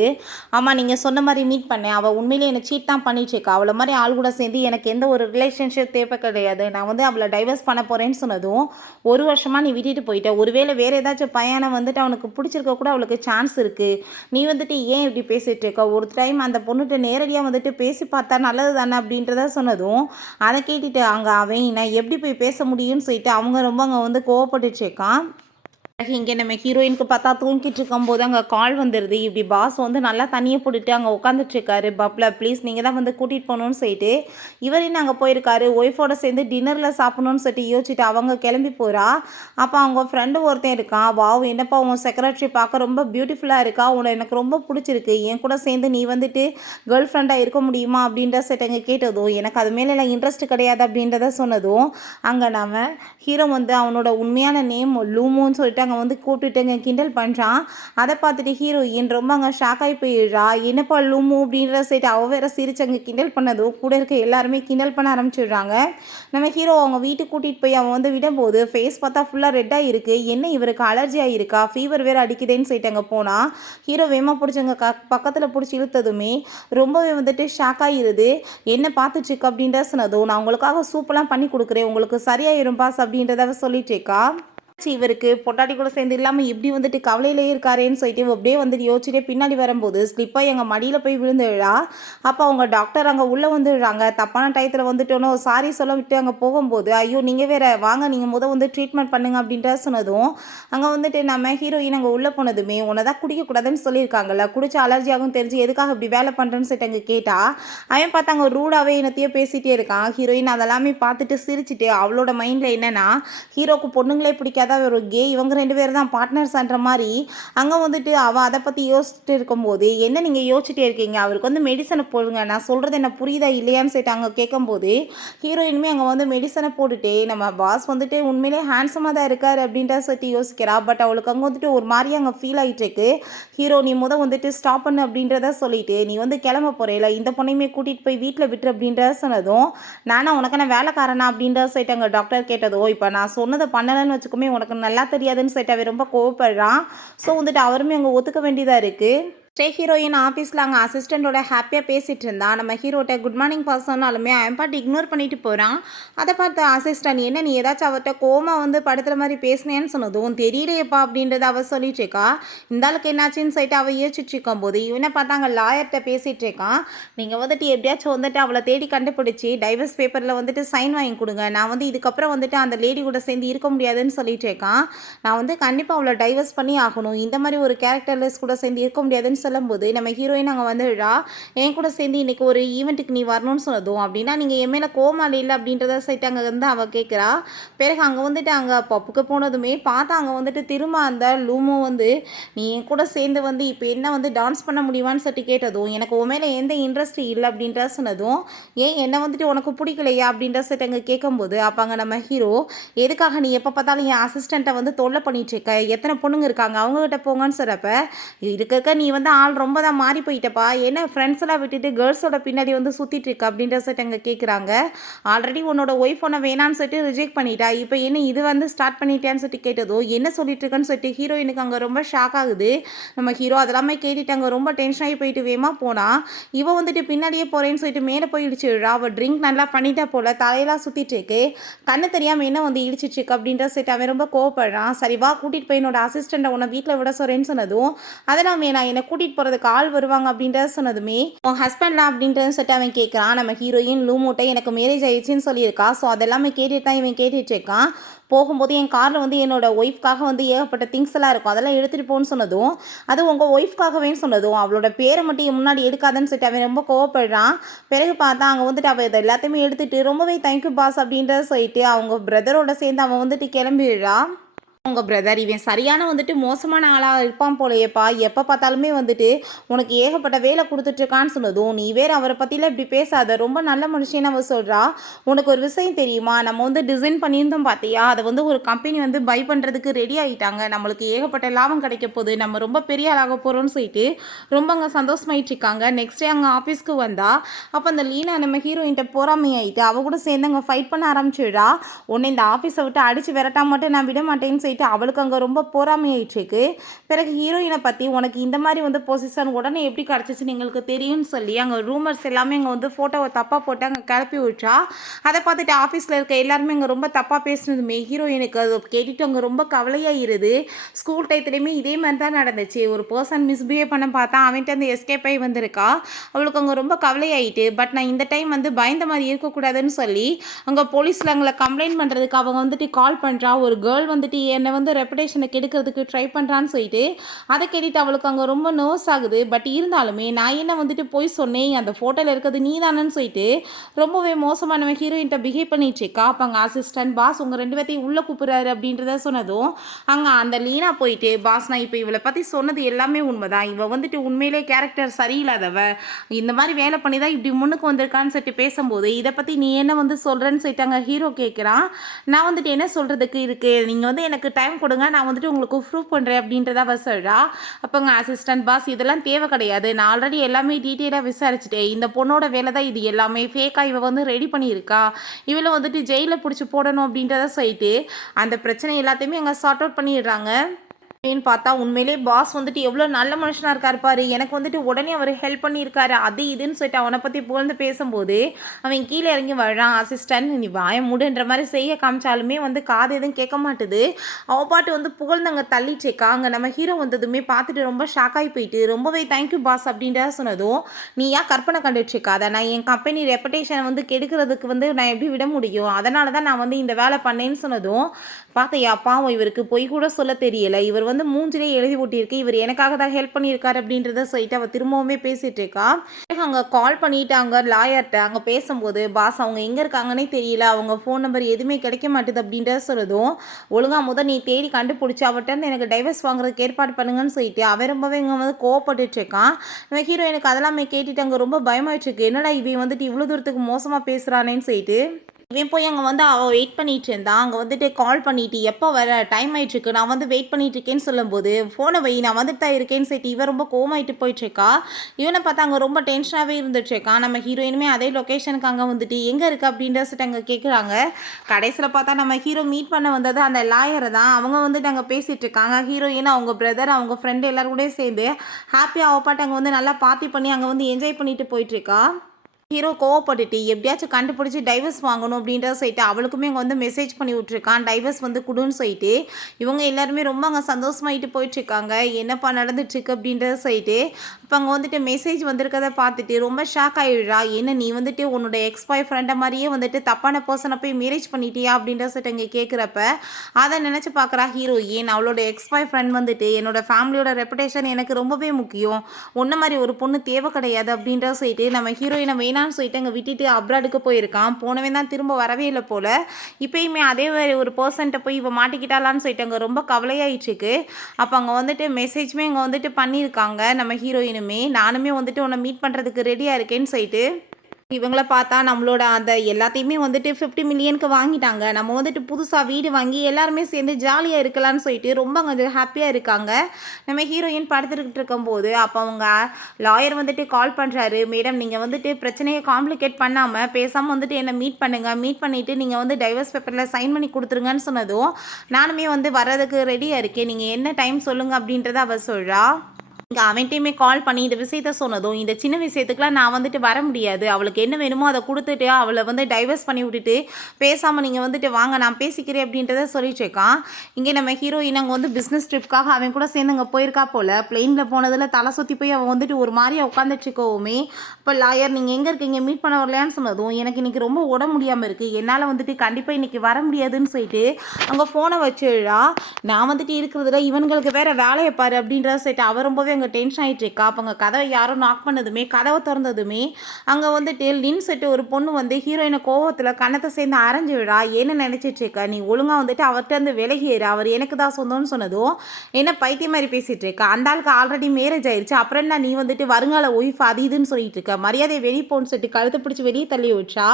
ஆமாம் நீங்கள் சொன்ன மாதிரி மீட் பண்ணேன். அவள் உண்மையிலே என்னை சீட் தான் பண்ணிட்டுருக்கா. அவளை மாதிரி ஆள் கூட சேர்ந்து எனக்கு எந்த ஒரு ரிலேஷன்ஷிப் தேவை கிடையாது. நான் வந்து அவளை டைவர்ஸ் பண்ண போகிறேன்னு சொன்னதும் ஒரு வருஷமாக நீ விட்டுட்டு போயிட்ட. ஒருவேளை வேறு ஏதாச்சும் பையனை வந்துட்டு அவனுக்கு பிடிச்சிருக்க கூட அவளுக்கு சான்ஸ் இருக்குது. நீ வந்துட்டு ஏன் இப்படி பேசிகிட்டு இருக்க? ஒரு டைம் அந்த பொண்ணுகிட்ட நேரடியாக வந்துட்டு பேசி பார்த்தா நல்லது தானே அப்படின்றத சொன்னதும் அதை கேட்டுட்டு அங்கே அவன் நான் எப்படி போய் பேச முடியும்னு சொல்லிட்டு அவங்க ரொம்ப அங்கே வந்து கோவப்பட்டுட்டு இருக்கான். இங்கே நம்ம ஹீரோயினுக்கு பார்த்தா தூங்கிட்டு இருக்கும்போது அங்கே கால் வந்துடுது. இப்படி பாஸ் வந்து நல்லா தண்ணியை போட்டுட்டு அங்கே உட்காந்துட்ருக்காரு. பப்ல ப்ளீஸ் நீங்கள் தான் வந்து கூட்டிகிட்டு போகணுன்னு சொல்லிட்டு இவரையும் அங்கே போயிருக்காரு. ஒய்ஃபோட சேர்ந்து டின்னரில் சாப்பிடணும்னு சொல்லிட்டு யோசிச்சுட்டு அவங்க கிளம்பி போகிறா. அப்போ அவங்க ஃப்ரெண்டு ஒருத்தன் இருக்கான். வாவ் என்னப்பா உன் செக்ரட்டரி பார்க்க ரொம்ப பியூட்டிஃபுல்லாக இருக்கா. உன்னை எனக்கு ரொம்ப பிடிச்சிருக்கு. என் கூட சேர்ந்து நீ வந்துட்டு கேர்ள் ஃப்ரெண்டாக இருக்க முடியுமா அப்படின்ற செட்டங்க கேட்டதும் எனக்கு அது மேலே எல்லாம் இன்ட்ரெஸ்ட் கிடையாது அப்படின்றத சொன்னதும் அங்கே நம்ம ஹீரோ வந்து அவனோட உண்மையான நேம் லூமோன்னு சொல்லிட்டு அங்கே வந்து கூப்பிட்டுட்டுங்க கிண்டல் பண்ணுறான். அதை பார்த்துட்டு ஹீரோயின் ரொம்ப அங்கே ஷாக் ஆகி போயிடுறா. என்னப்பா லூமு அப்படின்ற சைட்டு அவ வேற சிரிச்சு அங்கே கிண்டல் பண்ணதும் கூட இருக்க எல்லாருமே கிண்டல் பண்ண ஆரம்பிச்சிடுறாங்க. நம்ம ஹீரோ அவங்க வீட்டுக்கு கூட்டிகிட்டு போய் அவன் வந்து விடும்போது ஃபேஸ் பார்த்தா ஃபுல்லாக ரெட்டாக இருக்குது. என்ன இவருக்கு அலர்ஜியாக இருக்கா, ஃபீவர் வேறு அடிக்குதுன்னு சொல்லிட்டு அங்கே போனால் ஹீரோ வேமா பிடிச்சவங்க பக்கத்தில் பிடிச்சி இழுத்ததுமே ரொம்பவே வந்துட்டு ஷாக் ஆகிடுது. என்ன பார்த்துட்ருக்கு அப்படின்ற சொன்னதும் நான் உங்களுக்காக சூப்பெல்லாம் பண்ணி கொடுக்குறேன், உங்களுக்கு சரியாயிரும் பாஸ் அப்படின்றத சொல்லிட்டு இருக்கா. இவருக்கு பொட்டாட்டி கூட சேர்ந்து இல்லாமல் இப்படி வந்துட்டு கவலையிலே இருக்காரேன்னு சொல்லிட்டு அப்படியே வந்துட்டு யோசிச்சுட்டே பின்னாடி வரும்போது ஸ்லிப்பாக எங்கள் மடியில் போய் விழுந்துடுறா. அப்போ அவங்க டாக்டர் அங்கே உள்ளே வந்துடுறாங்க. தப்பான டயத்தில் வந்துட்டோன்னோ சாரி சொல்ல விட்டு அங்கே போகும்போது ஐயோ நீங்கள் வேற வாங்க நீங்கள் வந்து ட்ரீட்மெண்ட் பண்ணுங்க அப்படின்ற சொன்னதும் அங்கே வந்துட்டு நம்ம ஹீரோயின் அங்கே உள்ளே போனதுமே உன்னை தான் குடிக்கக்கூடாதுன்னு சொல்லியிருக்காங்கல்ல, குடிச்ச அலர்ஜியாகவும் தெரிஞ்சு எதுக்காக இப்படி வேலை பண்ணுறேன்னு சொல்லிட்டு அங்கே கேட்டால் அவன் பார்த்து அங்கே ரூடாகவே என்னத்தையோ பேசிகிட்டே இருக்கான். ஹீரோயின் அதெல்லாமே பார்த்துட்டு சிரிச்சுட்டு அவளோட மைண்டில் என்னென்னா ஹீரோக்கு பொண்ணுங்களே பிடிக்காத ஒரு கே இவங்க ரெண்டு பேர் தான் பார்ட்னர்ஸ்ன்ற மாதிரி அங்கே வந்துட்டு அவள் அதை பற்றி யோசிச்சுட்டு இருக்கும்போது என்ன நீங்கள் யோசிச்சுட்டே இருக்கீங்க, அவருக்கு வந்து மெடிசனை போடுங்க, நான் சொல்கிறது என்ன புரியுதா இல்லையான்னு சொல்லிட்டு அங்கே கேட்கும்போது ஹீரோயினுமே அங்கே வந்து மெடிசனை போட்டுட்டு நம்ம பாஸ் வந்துட்டு உண்மையிலே ஹேண்ட்ஸமாக தான் இருக்கார் அப்படின்ற சொல்லிட்டு யோசிக்கிறா. பட் அவளுக்கு அங்கே வந்துட்டு ஒரு மாதிரி அங்கே ஃபீல் ஆகிட்டு இருக்கு. ஹீரோ நீ வந்துட்டு ஸ்டாப் பண்ணு அப்படின்றத சொல்லிட்டு நீ வந்து கிளம்ப போகிறேல இந்த பொண்ணையுமே கூட்டிகிட்டு போய் வீட்டில் விட்டுரு அப்படின்ற சொன்னதும் நானா உனக்கான வேலைக்காரனா அப்படின்ற சொல்லிட்டு அங்கே டாக்டர் கேட்டதோ இப்போ நான் சொன்னதை பண்ணலைன்னு வச்சுக்கோமே உனக்கு நல்லா தெரியாதுன்னு சொல்லிட்டு அவன் ரொம்ப கோவப்படுறான். ஸோ வந்துட்டு அவருமே அங்கே ஒத்துக்க வேண்டியதாக இருக்குது. ஸ்டே ஹீரோயின் ஆஃபீஸில் அங்கே அசிஸ்டண்ட்டோட ஹாப்பியாக பேசிகிட்டு இருந்தா நம்ம ஹீரோட்ட குட் மார்னிங் பாஸ் சொன்னாலுமே அவன் பாட்டு இக்னோர் பண்ணிட்டு போகிறான். அதை பார்த்து அசிஸ்டன்ட் என்ன நீ ஏதாச்சும் அவர்கிட்ட கோமா வந்து படுத்துகிற மாதிரி பேசினேன்னு சொன்னதும் தெரியலையப்பா அப்படின்றத அவள் சொல்லிட்டு இருக்கா. இந்த ஆளுக்கு என்னாச்சுன்னு சொல்லிட்டு அவள் யோசிச்சுட்டு இருக்கும் போது இவனை பார்த்தாங்க லாயர்கிட்ட பேசிகிட்டு இருக்கான். நீங்கள் வந்துட்டு எப்படியாச்சும் வந்துட்டு அவளை தேடி கண்டுபிடிச்சி டைவர்ஸ் பேப்பரில் வந்துட்டு சைன் வாங்கி கொடுங்க, நான் வந்து இதுக்கப்புறம் வந்துட்டு அந்த லேடி கூட சேர்ந்து இருக்க முடியாதுன்னு சொல்லிட்டு இருக்கான். நான் வந்து கண்டிப்பாக அவளை டைவர்ஸ் பண்ணி ஆகணும், இந்த மாதிரி ஒரு கேரக்டர்லெஸ் கூட சேர்ந்து இருக்க முடியாதுன்னு சொல்லும்போது நம்ம ஹீரோயின் அங்கே வந்துடுறா. என் கூட சேர்ந்து இன்றைக்கி ஒரு ஈவெண்ட்டுக்கு நீ வரணும்னு சொன்னதும் அப்படின்னா நீங்கள் என் மேலே கோமாளி இல்லை அப்படின்றத சைட்டு அங்கே வந்து அவள் கேட்குறா. பிறகு அங்கே வந்துட்டு அங்கே பப்புக்கு போனதுமே பார்த்தா அங்கே வந்துட்டு திரும்ப அந்த லூமோ வந்து நீ என் கூட சேர்ந்து வந்து இப்போ என்ன வந்து டான்ஸ் பண்ண முடியுமான்னு சொல்லிட்டு கேட்டதும் எனக்கு உன் மேலே எந்த இன்ட்ரெஸ்ட் இல்லை அப்படின்ற சொன்னதும் ஏன் என்னை வந்துட்டு உனக்கு பிடிக்கலையா அப்படின்ற சைட்டு அங்கே கேட்கும்போது அப்போ அங்கே நம்ம ஹீரோ எதுக்காக நீ எப்போ பார்த்தாலும் என் அசிஸ்டண்ட்டை வந்து தொல்லை பண்ணிட்டு இருக்க, எத்தனை பொண்ணுங்க இருக்காங்க அவங்ககிட்ட போங்கன்னு சொல்கிறப்ப இருக்க நீ வந்து ஆள் ரொம்ப தான் மாறி போயிட்டப்பா, என்ன ஃப்ரெண்ட்ஸ் எல்லாம் விட்டுட்டு கேர்ள்ஸோட பின்னாடி வந்து சுற்றிட்டு இருக்கா அப்படின்ற சொல்லிட்டு அங்கே கேட்குறாங்க. ஆல்ரெடி உன்னோட ஒய்ஃப் ஒன்றை வேணான்னு சொல்லிட்டு ரிஜெக்ட் பண்ணிட்டா, இப்போ என்ன இது வந்து ஸ்டார்ட் பண்ணிட்டேன்னு சொல்லிட்டு கேட்டதோ என்ன சொல்லிட்டு இருக்கேன்னு சொல்லிட்டு ஹீரோயினுக்கு அங்கே ரொம்ப ஷாக் ஆகுது. நம்ம ஹீரோ அதெல்லாமே கேட்டுட்டு அங்கே ரொம்ப டென்ஷன் ஆகி போயிட்டு வேமா போனா இவன் வந்துட்டு பின்னாடியே போகிறேன்னு சொல்லிட்டு மேலே போய் இடிச்சிடுறா. அவள் ட்ரிங்க் நல்லா பண்ணிட்டா போல் தலையெல்லாம் சுற்றிட்டு இருக்கு, கண்ணு தெரியாமல் என்ன வந்து இடிச்சிட்டு இருக்கு அப்படின்ற சொல்லிட்டு அவன் ரொம்ப கோவப்படுறான். சரி வா கூட்டிகிட்டு போய் என்னோட அசிஸ்டண்ட்டை உன்னை வீட்டில் விட சொல்கிறேன்னு சொன்னதும் அதெல்லாம் வேணாம் என்னை கூட்டிகிட்டு போகிறதுக்கு ஆள் வருவாங்க அப்படின்றத சொன்னதுமே உன் ஹஸ்பண்ட்லாம் அப்படின்றத சொல்லிட்டு அவன் கேட்குறான். நம்ம ஹீரோயின் லூமூட்டை எனக்கு மேரேஜ் ஆயிடுச்சுன்னு சொல்லியிருக்கா. ஸோ அதெல்லாமே கேட்டுட்டு தான் இவன் கேட்டுட்டு இருக்கான். போகும்போது என் காரில் வந்து என்னோட ஒய்ஃப்காக வந்து ஏகப்பட்ட திங்ஸ் எல்லாம் இருக்கும், அதெல்லாம் எடுத்துகிட்டு போன்னு சொன்னதும் அது உங்கள் ஒய்ஃப்காகவேன்னு சொன்னதும் அவளோட பேரை மட்டும் முன்னாடி எடுக்காதுன்னு சொல்லிட்டு அவன் ரொம்ப கோவப்படுறான். பிறகு பார்த்தா அங்கே வந்துட்டு அவள் இதை எல்லாத்தையுமே எடுத்துகிட்டு ரொம்பவே தேங்க்யூ பாஸ் அப்படின்றத சொல்லிட்டு அவங்க பிரதரோட சேர்ந்து அவன் வந்துட்டு கிளம்பிடுறா. உங்கள் பிரதர் இவன் சரியான வந்துட்டு மோசமான ஆளாக இருப்பான் போலையேப்பா, எப்போ பார்த்தாலுமே வந்துட்டு உனக்கு ஏகப்பட்ட வேலை கொடுத்துட்ருக்கான்னு சொன்னதும் நீ வேறு அவரை பற்றிலாம் இப்படி பேசாத, ரொம்ப நல்ல மனுஷன்னு அவள் சொல்கிறா. உனக்கு ஒரு விஷயம் தெரியுமா, நம்ம வந்து டிசைன் பண்ணியிருந்தோம் பார்த்தியா, அதை வந்து ஒரு கம்பெனி வந்து பை பண்ணுறதுக்கு ரெடி ஆகிட்டாங்க, நம்மளுக்கு ஏகப்பட்ட லாபம் கிடைக்க போகுது, நம்ம ரொம்ப பெரிய ஆளாக போகிறோம்னு சொல்லிட்டு ரொம்ப அங்கே சந்தோஷமாயிட்டு இருக்காங்க. நெக்ஸ்ட் டே அங்கே ஆஃபீஸ்க்கு வந்தா அப்போ அந்த லீனா நம்ம ஹீரோயின்ட்ட போறாமையாயிட்டு அவள் கூட சேர்ந்து அங்கே ஃபைட் பண்ண ஆரம்பிச்சிடுறா. உன்னை இந்த ஆஃபீஸை விட்டு அடித்து விரட்டா மட்டும் நான் விட மாட்டேன்னு சொல்லிட்டு அவளுக்கு அங்கே ரொம்ப பொறாமையாயிட்டுருக்கு. பிறகு ஹீரோயினை பற்றி உனக்கு இந்த மாதிரி வந்து பொசிஷன் உடனே எப்படி கிடச்சிச்சுன்னு எங்களுக்கு தெரியும்னு சொல்லி அங்கே ரூமர்ஸ் எல்லாமே அங்கே வந்து ஃபோட்டோவை தப்பாக போட்டு அங்கே கிளப்பி விட்டா. அதை பார்த்துட்டு ஆஃபீஸில் இருக்க எல்லாருமே அங்கே ரொம்ப தப்பாக பேசினதுமே ஹீரோயினுக்கு அது கேட்டுட்டு அங்கே ரொம்ப கவலையாகிருது. ஸ்கூல் டைத்துலேயுமே இதே மாதிரி தான் நடந்துச்சு, ஒரு பர்சன் மிஸ்பிஹேவ் பண்ண பார்த்தா அவன்கிட்ட அந்த எஸ்கேப் ஆகி வந்திருக்கா. அவளுக்கு அங்கே ரொம்ப கவலையாயிட்டு பட் நான் இந்த டைம் வந்து பயந்த மாதிரி இருக்கக்கூடாதுன்னு சொல்லி அங்கே போலீஸில் அவங்கள கம்ப்ளைண்ட் பண்ணுறதுக்கு அவங்க வந்துட்டு கால் பண்ணுறா. ஒரு கேர்ள் வந்துட்டு என்னை வந்து ரெப்புடேஷனை கெடுக்கிறதுக்கு ட்ரை பண்ணுறான்னு சொல்லிட்டு அதை கேட்டுட்டு அவளுக்கு அங்கே ரொம்ப நர்வஸ் ஆகுது. பட் இருந்தாலுமே நான் என்ன வந்துட்டு போய் சொன்னேன், அந்த ஃபோட்டோவில் இருக்கிறது நீ தானேன்னு சொல்லிட்டு ரொம்பவே மோசமானவன் ஹீரோயின்ட்ட பிஹேவ் பண்ணிட்டு இருக்கா. அப்போ அங்கே அசிஸ்டன்ட் பாஸ் உங்கள் ரெண்டு பேர்த்தையும் உள்ளே கூப்பிட்றாரு அப்படின்றத சொன்னதும் அங்கே அந்த லீனா போயிட்டு பாஸ் நான் இப்போ இவளை பற்றி சொன்னது எல்லாமே உண்மைதான், இவள் வந்துட்டு உண்மையிலே கேரக்டர் சரியில்லாதவ, இந்த மாதிரி வேலை பண்ணி தான் இப்படி முன்னுக்கு வந்திருக்கான்னு சொல்லிட்டு பேசும்போது இதை பற்றி நீ என்ன வந்து சொல்கிறேன்னு சொல்லிட்டு அங்கே ஹீரோ கேட்குறான். நான் வந்துட்டு என்ன சொல்கிறதுக்கு இருக்குது, நீங்கள் வந்து எனக்கு டைம் கொடுங்க, நான் வந்துட்டு உங்களுக்கு ப்ரூவ் பண்ணுறேன் அப்படின்றத அவ சொல்கிறா. அப்போங்க அசிஸ்டன்ட் பாஸ் இதெல்லாம் தேவை கிடையாது, நான் ஆல்ரெடி எல்லாமே டீட்டெயிலாக விசாரிச்சுட்டேன், இந்த பொண்ணோட வேலை தான் இது எல்லாமே ஃபேக்காக இவ வந்து ரெடி பண்ணியிருக்கா, இவளை வந்துட்டு ஜெயிலில் பிடிச்சி போடணும் அப்படின்றத சொல்லிட்டு அந்த பிரச்சனை எல்லாத்தையுமே அங்கே சார்ட் அவுட் பண்ணிடுறாங்க. அப்படின்னு பார்த்தா உண்மையிலே பாஸ் வந்துட்டு எவ்வளோ நல்ல மனுஷனாக இருக்கார் பாரு, எனக்கு வந்துட்டு உடனே அவர் ஹெல்ப் பண்ணியிருக்காரு அது இதுன்னு சொல்லிட்டு அவனை பற்றி புகழ்ந்து பேசும்போது அவன் கீழே இறங்கி வர்றான். அசிஸ்டன்ட் நீ வாய மூடுன்ற மாதிரி செய்ய காமிச்சாலுமே வந்து காது எதுவும் கேட்க மாட்டுது. அவள் பாட்டு வந்து புகழ்ந்து அங்கே தள்ளிச்சேக்கா. அங்கே நம்ம ஹீரோ வந்ததுமே பார்த்துட்டு ரொம்ப ஷாக்காகி போயிட்டு ரொம்பவே தேங்க்யூ பாஸ் அப்படின்ற சொன்னதும் நீ ஏன் கற்பனை கண்டுட்ருக்காத, நான் என் கம்பெனி ரெப்புடேஷனை வந்து கெடுக்கிறதுக்கு வந்து நான் எப்படி விட முடியும், அதனால தான் நான் வந்து இந்த வேலை பண்ணேன்னு சொன்னதும் பார்த்தையா பாவம் இவருக்கு பொய் கூட சொல்ல தெரியலை, இவர் வந்து மூஞ்சிலே எழுதி ஓட்டியிருக்கு, இவர் எனக்காக தான் ஹெல்ப் பண்ணியிருக்காரு அப்படின்றத சொல்லிட்டு அவள் திரும்பவுமே பேசிகிட்டு இருக்கா. அங்கே கால் பண்ணிட்டாங்க லாயர்கிட்ட. அங்கே பேசும்போது பாஸ் அவங்க எங்கே இருக்காங்கன்னே தெரியல, அவங்க ஃபோன் நம்பர் எதுவுமே கிடைக்க மாட்டுது அப்படின்றத சொல்லுதும் ஒழுங்காக நீ தேடி கண்டுபிடிச்சி அவர்கிட்ட எனக்கு டைவர்ஸ் வாங்குறதுக்கு ஏற்பாடு பண்ணுங்கன்னு சொல்லிட்டு அவன் ரொம்பவே இங்கே வந்து கோவப்பட்டுட்டு இருக்கான். நம்ம ஹீரோ எனக்கு அதெல்லாமே கேட்டுட்டு அங்கே ரொம்ப பயமாயிட்டு இருக்கு, என்னடா இவன் வந்துட்டு இவ்வளோ தூரத்துக்கு மோசமாக பேசுகிறானேன்னு சொல்லிட்டு இவன் போய் அங்கே வந்து அவள் வெயிட் பண்ணிட்டு இருந்தா. அங்கே வந்துட்டு கால் பண்ணிட்டு எப்போ வர டைம் ஆயிட்டுருக்கு நான் வந்து வெயிட் பண்ணிட்டு இருக்கேன்னு சொல்லும்போது ஃபோனை வை நான் வந்துட்டு தான் இருக்கேன்னு சொல்லிட்டு இவன் ரொம்ப கோவமாயிட்டு போயிட்டுருக்கா. இவனை பார்த்தா அங்கே ரொம்ப டென்ஷனாகவே இருந்துட்டுருக்கா. நம்ம ஹீரோயினுமே அதே லொக்கேஷனுக்கு அங்கே வந்துட்டு எங்கே இருக்குது அப்படின்ற சொல்லிட்டு அங்கே கேட்குறாங்க. கடைசியில் பார்த்தா நம்ம ஹீரோ மீட் பண்ண வந்தது அந்த லாயரை தான். அவங்க வந்துட்டு அங்கே பேசிகிட்டு இருக்காங்க. ஹீரோயின் அவங்க பிரதர் அவங்க ஃப்ரெண்டு எல்லோரும் கூட சேர்ந்து ஹாப்பியாக அவ பாட்டு அங்கே வந்து நல்லா பார்ட்டி பண்ணி அங்கே வந்து என்ஜாய் பண்ணிட்டு போயிட்டுருக்கா. ஹீரோ கோவப்பட்டுட்டு எப்படியாச்சும் கண்டுபிடிச்சி டைவர்ஸ் வாங்கணும் அப்படின்றத சொல்லிட்டு அவளுக்குமே அங்கே வந்து மெசேஜ் பண்ணி விட்ருக்கான். டைவர்ஸ் வந்து குடுன்னு சொல்லிட்டு இவங்க எல்லாருமே ரொம்ப அங்கே சந்தோஷமாயிட்டு போயிட்டுருக்காங்க. என்னப்பா நடந்துட்டுருக்கு அப்படின்றத சொல்லிட்டு இப்போ அங்கே வந்துட்டு மெசேஜ் வந்திருக்கதை பார்த்துட்டு ரொம்ப ஷாக் ஆகிடுறா. என்ன நீ வந்துட்டு உன்னோட எக்ஸ் பாய் ஃப்ரெண்டை மாதிரியே வந்துட்டு தப்பான பர்சனை போய் மேரேஜ் பண்ணிட்டியா அப்படின்ற சொல்லிட்டு அங்கே கேட்குறப்ப அதை நினச்சி பார்க்குறா ஹீரோயின். அவளோட எக்ஸ் பாய் ஃப்ரெண்ட் வந்துட்டு என்னோட ஃபேமிலியோட ரெப்புடேஷன் எனக்கு ரொம்பவே முக்கியம், ஒன்றை மாதிரி ஒரு பொண்ணு தேவை கிடையாது அப்படின்றத சொல்லிட்டு நம்ம ஹீரோயினை வேணான்னு சொல்லிட்டு அங்கே விட்டுட்டு அப்ராடுக்கு போயிருக்கான். போனவே தான் திரும்ப வரவே இல்லை போல். இப்போயுமே அதே ஒரு பர்சன்ட்டை போய் இவ மாட்டிக்கிட்டாலான்னு சொல்லிட்டு அங்கே ரொம்ப கவலையாயிடுச்சுக்கு. அப்போ அங்கே வந்துட்டு மெசேஜ்மே அங்கே வந்துட்டு பண்ணியிருக்காங்க நம்ம ஹீரோயினுமே. நானுமே வந்துட்டு உன்னை மீட் பண்ணுறதுக்கு ரெடியாக இருக்கேன்னு சொல்லிட்டு இவங்கள பார்த்தா நம்மளோட அந்த எல்லாத்தையுமே வந்துட்டு 50 மில்லியனுக்கு வாங்கிட்டாங்க. நம்ம வந்துட்டு புதுசாக வீடு வாங்கி எல்லாருமே சேர்ந்து ஜாலியாக இருக்கலாம்னு சொல்லிட்டு ரொம்ப கொஞ்சம் ஹாப்பியாக இருக்காங்க. நம்ம ஹீரோயின் படுத்துக்கிட்டு இருக்கும்போது அப்போ அவங்க லாயர் வந்துட்டு கால் பண்ணுறாரு. மேடம் நீங்கள் வந்துட்டு பிரச்சனையை காம்ப்ளிகேட் பண்ணாமல் பேசாமல் வந்துட்டு என்னை மீட் பண்ணுங்கள், மீட் பண்ணிவிட்டு நீங்கள் வந்து டைவர்ஸ் பேப்பரில் சைன் பண்ணி கொடுத்துருங்கன்னு சொன்னதும் நானுமே வந்து வர்றதுக்கு ரெடியாக இருக்கேன், நீங்கள் என்ன டைம் சொல்லுங்கள் அப்படின்றத அவள் சொல்கிறா. இங்கே அவன்கிட்டையுமே கால் பண்ணி இந்த விஷயத்த சொன்னதும் இந்த சின்ன விஷயத்துக்குலாம் நான் வந்துட்டு வர முடியாது, அவளுக்கு என்ன வேணுமோ அதை கொடுத்துட்டு அவளை வந்து டைவர்ஸ் பண்ணி விட்டுட்டு பேசாமல் நீங்கள் வந்துட்டு வாங்க நான் பேசிக்கிறேன் அப்படின்றத சொல்லிட்டுருக்கான். இங்கே நம்ம ஹீரோயின் அங்கே வந்து பிஸ்னஸ் ட்ரிப்காக அவன் கூட சேர்ந்து அங்கே போயிருக்கா போல். பிளெயினில் போனதில் தலை சுற்றி போய் அவன் வந்துட்டு ஒரு மாதிரியாக உட்காந்துட்ருக்கவுமே இப்போ லாயர் நீங்கள் எங்கே இருக்கீங்க மீட் பண்ண வரலையான்னு சொன்னதும் எனக்கு இன்றைக்கி ரொம்ப உடம்பு முடியாமல் இருக்குது, என்னால் வந்துட்டு கண்டிப்பாக இன்றைக்கி வர முடியாதுன்னு சொல்லிட்டு அங்கே ஃபோனை வச்சுடா. நான் வந்துட்டு இருக்கிறதுல இவங்களுக்கு வேறு வேலையை பாரு அப்படின்றத சொல்லிட்டு அவர் ரொம்பவே அங்கே டென்ஷன் ஆகிட்டு இருக்கா. அப்போ அங்கே கதவை யாரும் நாக் பண்ணதுமே கதவை திறந்ததுமே அங்கே வந்துட்டு லின் செட்டு ஒரு பொண்ணு வந்து ஹீரோயினை கோவத்தில் கண்ணத்தை சேர்ந்து அரைஞ்சு விடா. என்ன நினச்சிட்டு இருக்க, நீ ஒழுங்காக வந்துட்டு அவர்கிட்ட இருந்து விலகிடு, அவர் எனக்கு தான் சொந்தம்னு சொன்னதும் என்ன பைத்தியம் மாதிரி பேசிகிட்டு இருக்க, அந்த ஆளுக்கு ஆல்ரெடி மேரேஜ் ஆயிடுச்சு, அப்புறம் என்ன நீ வந்துட்டு வருங்கால ஒய்ஃப் அது இதுன்னு சொல்லிட்டு இருக்க, மரியாதை வெளியே போன்னு சொல்லிட்டு கழுத்தை பிடிச்சி வெளியே தள்ளி வச்சா.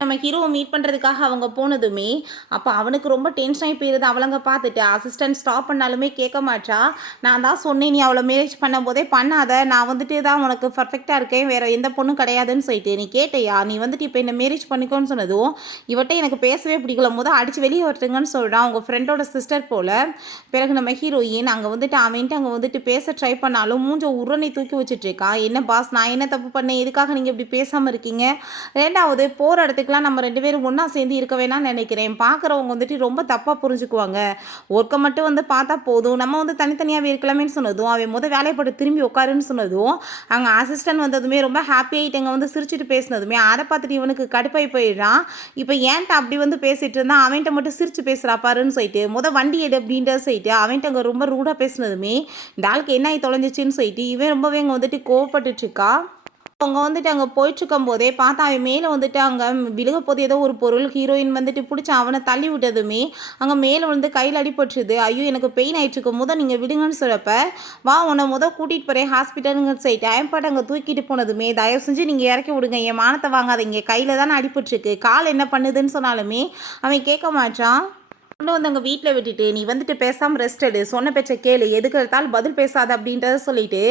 நம்ம ஹீரோவை மீட் பண்ணுறதுக்காக அவங்க போனதுமே அப்போ அவனுக்கு ரொம்ப டென்ஷன் ஆகி போயிருது. அவளங்க பார்த்துட்டு அசிஸ்டன்ட் ஸ்டாப் பண்ணாலுமே கேட்க மாட்டா. நான் தான் சொன்னேன் நீ அவளை மேரேஜ் பண்ணும் போதே பண்ணாத, நான் வந்துட்டு தான் உனக்கு பர்ஃபெக்டாக இருக்கேன், வேறு எந்த பொண்ணும் கிடையாதுன்னு சொல்லிட்டு நீ கேட்டையா, நீ வந்துட்டு இப்போ என்ன மேரேஜ் பண்ணிக்கோன்னு சொன்னதும் இவட்ட எனக்கு பேசவே பிடிக்கலும் போது அடித்து வெளியே வரட்டுங்கன்னு சொல்கிறான். அவங்க ஃப்ரெண்டோட சிஸ்டர் போல். பிறகு நம்ம ஹீரோயின் அங்கே வந்துட்டு அவன்ட்டு அங்கே வந்துட்டு பேச ட்ரை பண்ணாலும் மூஞ்ச உருணை தூக்கி வச்சுட்ருக்கா. என்ன பாஸ் நான் என்ன தப்பு பண்ணேன், எதுக்காக நீங்கள் இப்படி பேசாமல் இருக்கீங்க, ரெண்டாவது போகிற இடத்துக்கு நம்ம 2 பேரும் ஒன்றா சேர்ந்து இருக்க வேணாம்னு நினைக்கிறேன், பார்க்குறவங்க வந்துட்டு ரொம்ப தப்பாக புரிஞ்சுக்குவாங்க, ஒர்க்கை மட்டும் வந்து பார்த்தா போதும், நம்ம வந்து தனித்தனியாகவே இருக்கலாமேன்னு சொன்னதும் அவன் வேலைப்பட்டு திரும்பி உட்காருன்னு சொன்னதும் அங்கே அசிஸ்டன்ட் வந்ததுமே ரொம்ப ஹாப்பி ஆகிட்டு அங்கே வந்து சிரிச்சுட்டு பேசினதுமே அதை பார்த்துட்டு இவனுக்கு கடுப்பாகி போயிடுறான். இப்போ ஏன்ட்ட அப்படி வந்து பேசிகிட்டு இருந்தான், அவன்கிட்ட மட்டும் சிரிச்சு பேசுகிறா பாருன்னு சொல்லிட்டு வண்டி எடு அப்படின்றத சொல்லிட்டு அவன்கிட்ட அங்கே ரொம்ப ரூடாக பேசினதுமே இந்த ஆளுக்கு என்ன ஆகி தொலைஞ்சிச்சின்னு சொல்லிட்டு இவன் ரொம்பவே அங்கே வந்துட்டு கோவப்பட்டுட்ருக்கா. அவங்க வந்துட்டு அங்கே போயிட்டுருக்கும் போதே பார்த்தா அவன் மேலே வந்துட்டு அங்கே விழுக போது ஏதோ ஒரு பொருள் ஹீரோயின் வந்துட்டு பிடிச்சி அவனை தள்ளி விட்டதுமே அங்கே மேலே வந்து கையில் அடிபட்டுருது. ஐயோ எனக்கு பெயின் ஆகிட்டு இருக்கும் போது நீங்கள் விடுங்கன்னு சொல்கிறப்ப வா உன்னை கூட்டிகிட்டு போகிறேன் ஹாஸ்பிட்டலுங்க சொல்லிட்டு அயன்பாட்டு அங்கே தூக்கிட்டு போனதுமே தயவு செஞ்சு நீங்கள் இறக்கி விடுங்க, என் மானத்தை வாங்காதீங்க, கையில் தானே அடிபட்டுருக்கு, கால் என்ன பண்ணுதுன்னு சொன்னாலுமே அவன் கேட்க மாட்டான். கொண்டு வந்து அங்கே வீட்டில் விட்டுட்டு நீ வந்துட்டு பேசாமல் ரெஸ்ட் எடு, சொன்ன பேச்சை கேளு, எதுக்கு எடுத்தாலும் பதில் பேசாத அப்படின்றத சொல்லிட்டு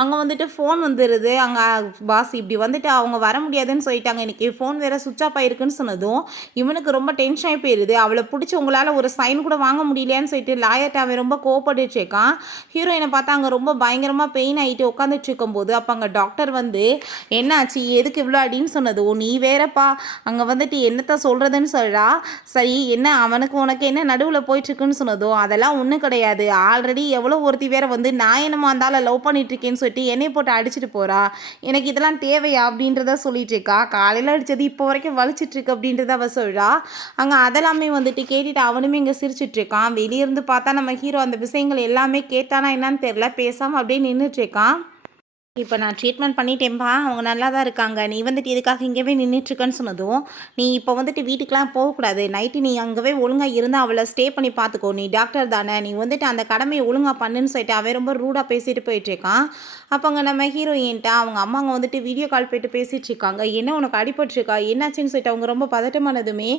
அங்கே வந்துட்டு ஃபோன் வந்துடுது. அங்கே பாஸ் இப்படி வந்துட்டு அவங்க வர முடியாதுன்னு சொல்லிட்டாங்க, இன்றைக்கி ஃபோன் வேறு சுவிட்ச் ஆஃப் ஆயிருக்குன்னு சொன்னதும் இவனுக்கு ரொம்ப டென்ஷன் ஆகி போயிடுது. அவளை பிடிச்சி உங்களால் ஒரு சைன் கூட வாங்க முடியலையான்னு சொல்லிட்டு லாயர்ட்ட அவன் ரொம்ப கோவப்பட்டுருக்கான். ஹீரோயினை பார்த்தா அங்கே ரொம்ப பயங்கரமாக பெயின் ஆகிட்டு உட்காந்துட்டு இருக்கும்போது அப்போ அங்கே டாக்டர் வந்து என்னாச்சு எதுக்கு இவ்வளோ அடின்னு சொன்னதும் நீ வேறப்பா அங்கே வந்துட்டு என்னத்த சொல்கிறதுன்னு சொல்கிறா. சரி என்ன அவனுக்கு உனக்கு என்ன நடுவில் போயிட்டுருக்குன்னு சொன்னதோ அதெல்லாம் ஒன்றும் கிடையாது, ஆல்ரெடி எவ்வளோ ஒருத்தி வேற வந்து நான் என்னமா இருந்தாலும் லவ் பண்ணிட்டுருக்கேன்னு சொல்லிட்டு என்னை போட்டு அடிச்சுட்டு போகிறா, எனக்கு இதெல்லாம் தேவையா அப்படின்றத சொல்லிட்டு இருக்கா. காலையில் அடித்தது இப்போ வரைக்கும் வலிச்சிட்ருக்கு அப்படின்றத அவள் சொல்கிறா. அங்கே அதெல்லாமே வந்துட்டு கேட்டுட்டு அவனுமே இங்கே சிரிச்சிட்ருக்கான். வெளியிருந்து பார்த்தா நம்ம ஹீரோ அந்த விஷயங்கள் எல்லாமே கேட்டானா என்னன்னு தெரில, பேசாமல் அப்படியே நின்றுட்டுருக்கான். இப்போ நான் ட்ரீட்மெண்ட் பண்ணிட்டேன்ப்பா. அவங்க நல்லா தான் இருக்காங்க. நீ வந்துட்டு இதுக்காக இங்கேயே நின்னுட்டுருக்கன்னு சொன்னதும், "நீ இப்போ வந்துட்டு வீட்டுக்குலாம் போகக்கூடாது. நைட்டு நீ அங்கவே ஒழுங்கா இருந்து அவள ஸ்டே பண்ணி பார்த்துக்கோ. நீ டாக்டர் தானே. நீ வந்துட்டு அந்த கடமைய ஒழுங்கா பண்ணுன்னு" சொல்லிட்டு அவன் ரொம்ப ரூடா பேசிட்டு போயிட்டுருக்கான். அப்போ அங்க நம்ம ஹீரோயின்ட்ட அவங்க அம்மாங்க வந்துட்டு வீடியோ கால் போயிட்டு பேசிட்டுருக்காங்க. "என்ன உனக்கு அடிபட்டுருக்கா? என்னாச்சுன்னு?" சொல்லிட்டு அவங்க ரொம்ப பதட்டமானதுமே,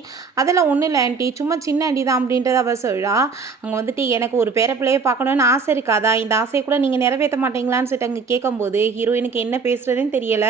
"அதெல்லாம் ஒண்ணும் இல்ல ஆன்ட்டி. சும்மா சின்ன அடி தான்" அப்படின்றத அவ சொல்றா. அங்க வந்துட்டு, "எனக்கு ஒரு பேர பிள்ளைய பார்க்கணும்னு ஆசை இருக்காதா? இந்த ஆசைய கூட நீங்க நிறைவேத்த மாட்டீங்களான்னு?" சொல்லிட்டு அங்க கேட்கும்போது, ஹீரோயினுக்கு என்ன பேசுறதுன்னு தெரியல.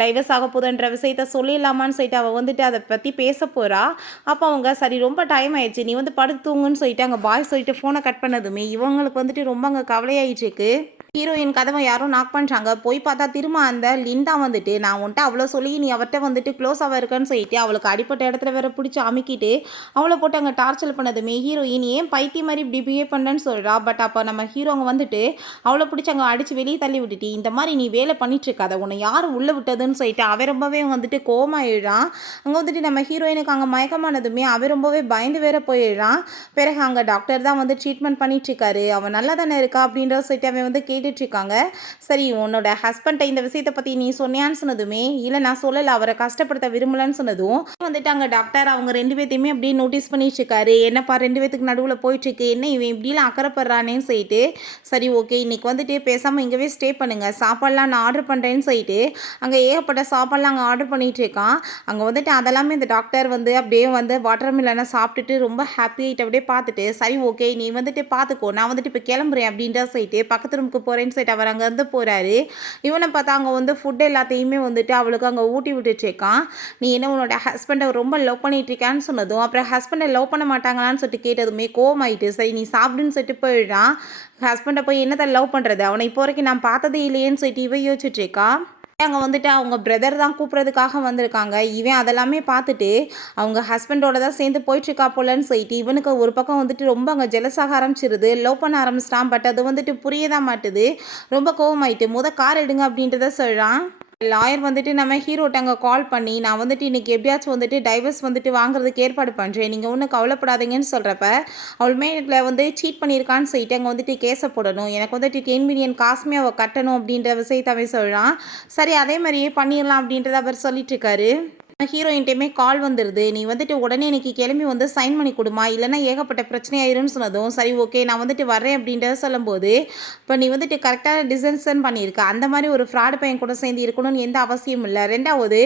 டைவர்ஸ் ஆக போதுன்ற விஷயத்த சொல்லிடலாமான்னு சொல்லிட்டு அவ வந்துட்டு அத பத்தி பேச போறா. அப்ப அவங்க, "சரி ரொம்ப டைம் ஆயிடுச்சு. நீ வந்து படுத்து தூங்குன்னு" சொல்லிட்டு அங்க பாய் சொல்லிட்டு ஃபோன கட் பண்ணதுமே, இவங்களுக்கு வந்துட்டு ரொம்ப அங்க கவலையாயிட்டு இருக்கு. ஹீரோயின் கதவை யாரோ நாக் பண்ணுறாங்க. போய் பார்த்தா திரும்ப அந்த லிண்டா வந்துட்டு, "நான் உன்ட்ட அவ்வளோ சொல்லி நீ அவர்ட்ட வந்துட்டு க்ளோஸாவா இருக்கன்னு" சொல்லிட்டு அவளுக்கு அடிப்பட்ட இடத்துல வேற பிடிச்சி அமுக்கிட்டு அவளை போட்டு அங்கே டார்ச்சர் பண்ணதுமே ஹீரோயின், "ஏன் பைத்தியம் மாதிரி இப்படி பிஹேவ் பண்ணுறேன்னு" சொல்கிறா. பட் அப்போ நம்ம ஹீரோங்க வந்துட்டு அவளை பிடிச்சி அங்கே அடித்து வெளியே தள்ளி விட்டுட்டு, "இந்த மாதிரி நீ வேலை பண்ணிட்டு இருக்காத. உன்னை யார் உள்ளே விட்டதுன்னு" சொல்லிட்டு அவன் ரொம்பவே வந்துட்டு கோவமாயிடுறான். அங்கே வந்துட்டு நம்ம ஹீரோயினுக்கு அங்கே மயக்கமானதுமே அவன் ரொம்பவே பயந்து வேற போயிடுறான். பிறகு அங்கே டாக்டர் தான் வந்து ட்ரீட்மெண்ட் பண்ணிட்டு இருக்காரு. அவன் நல்லா தானே இருக்கா அப்படின்றத சொல்லிட்டு அவன் வந்து கேட்டுட்ருக்காங்க. "சரி, உன்னோட ஹஸ்பண்ட்ட இந்த விஷயத்தை பற்றி நீ சொன்னியான்னு" சொன்னதுமே, "இல்லை நான் சொல்லலை, அவரை கஷ்டப்படுத்த விரும்பலன்னு" சொன்னதும் வந்துட்டு அங்கே டாக்டர் அவங்க ரெண்டு பேர்த்தையுமே அப்படியே நோட்டீஸ் பண்ணிட்டு இருக்காரு. "என்னப்பா ரெண்டு பேத்துக்கு நடுவில் போயிட்டுருக்கு, என்ன இவன் இப்படிலாம் அக்கறைப்படுறானேன்னு" சொல்லிட்டு, "சரி ஓகே, இன்னைக்கு வந்துட்டு பேசாமல் இங்கேவே ஸ்டே பண்ணுங்க, சாப்பாடெலாம் நான் ஆர்டர் பண்ணுறேன்னு" சொல்லிட்டு அங்கே ஏகப்பட்ட சாப்பாடெலாம் அங்கே ஆர்டர் பண்ணிட்டு இருக்கான். அங்கே வந்துட்டு அதெல்லாமே இந்த டாக்டர் வந்து அப்படியே வந்து வாட்டர் மில்லனை சாப்பிட்டுட்டு ரொம்ப ஹாப்பி ஆகிட்டு அப்படியே பார்த்துட்டு, "சரி ஓகே, நீ வந்துட்டு பார்த்துக்கோ, நான் வந்துட்டு இப்போ கிளம்புறேன்" அப்படின்ற சொல்லிட்டு பக்கத்து ரூமுக்கு போகிறேன்னு சொல்லிட்டு அவர் அங்கேருந்து போகிறாரு. இவனை பார்த்தா அங்கே வந்து ஃபுட் எல்லாத்தையுமே வந்துட்டு அவளுக்கு அங்கே ஊட்டி விட்டுட்ருக்கான். "நீ என்ன உன்னோட ஹஸ்பண்டை ரொம்ப லவ் பண்ணிட்டு இருக்கான்னு" சொன்னதும், அப்புறம் ஹஸ்பண்டை லவ் பண்ண மாட்டாங்களான்னு சொல்லிட்டு கேட்டதுமே கோவமாயிட்டு, "சரி நீ சாப்பிடுன்னு" சொல்லிட்டு போயிடுறான். ஹஸ்பண்டை போய் என்னத்தை லவ் பண்ணுறது, அவனை இப்போ வரைக்கும் நான் பார்த்ததே இல்லையேன்னு சொல்லிட்டு இவ யோசிச்சுட்ருக்கா. அங்கே வந்துட்டு அவங்க பிரதர் தான் கூப்பிட்றதுக்காக வந்திருக்காங்க. இவன் அதெல்லாமே பார்த்துட்டு அவங்க ஹஸ்பண்டோட தான் சேர்ந்து போயிட்டுருக்கா போலன்னு சொல்லிட்டு இவனுக்கு ஒரு பக்கம் வந்துட்டு ரொம்ப அங்கே ஜெலஸாக ஆரம்பிச்சிருது. லவ் பண்ண ஆரம்பிச்சிட்டான். பட் அது வந்துட்டு புரிய தான் மாட்டுது. ரொம்ப கோவமாயிட்டு, கார் எடுங்க" அப்படின்றத சொல்கிறான். லாயர் வந்துட்டு நம்ம ஹீரோட்ட அங்கே கால் பண்ணி, "நான் வந்துட்டு இன்றைக்கி எப்படியாச்சும் வந்துட்டு டைவர்ஸ் வந்துட்டு வாங்குறதுக்கு ஏற்பாடு பண்ணுறேன். நீங்கள் ஒன்றும் கவலைப்படாதீங்கன்னு" சொல்கிறப்ப, அவள் மேல வந்து சீட் பண்ணியிருக்கான்னு சொல்லிட்டு அங்கே வந்துட்டு கேஸை போடணும். எனக்கு வந்துட்டு 10 மில்லியன் காசுமே அவள் கட்டணும் அப்படின்ற விஷயத்த அவன் சொல்கிறான். சரி அதே மாதிரியே பண்ணிடலாம் அப்படின்றத அவர் சொல்லிட்டு இருக்காரு. ஹீரோயின்ட்டையுமே கால் வந்துடுது. "நீ வந்துட்டு உடனே இன்னைக்கு கிளம்பி வந்து சைன் பண்ணி கொடுமா, இல்லைன்னா ஏகப்பட்ட பிரச்சனை ஆயிரும்னு" சொன்னதும், "சரி ஓகே, நான் வந்துட்டு வரேன்" அப்படின்றத சொல்லும்போது, "இப்போ நீ வந்துட்டு கரெக்டான டிசிஷன் பண்ணியிருக்க. அந்த மாதிரி ஒரு ஃப்ராடு பையன் கூட சேர்ந்து இருக்கணும்னு எந்த அவசியமும் இல்லை. ரெண்டாவது,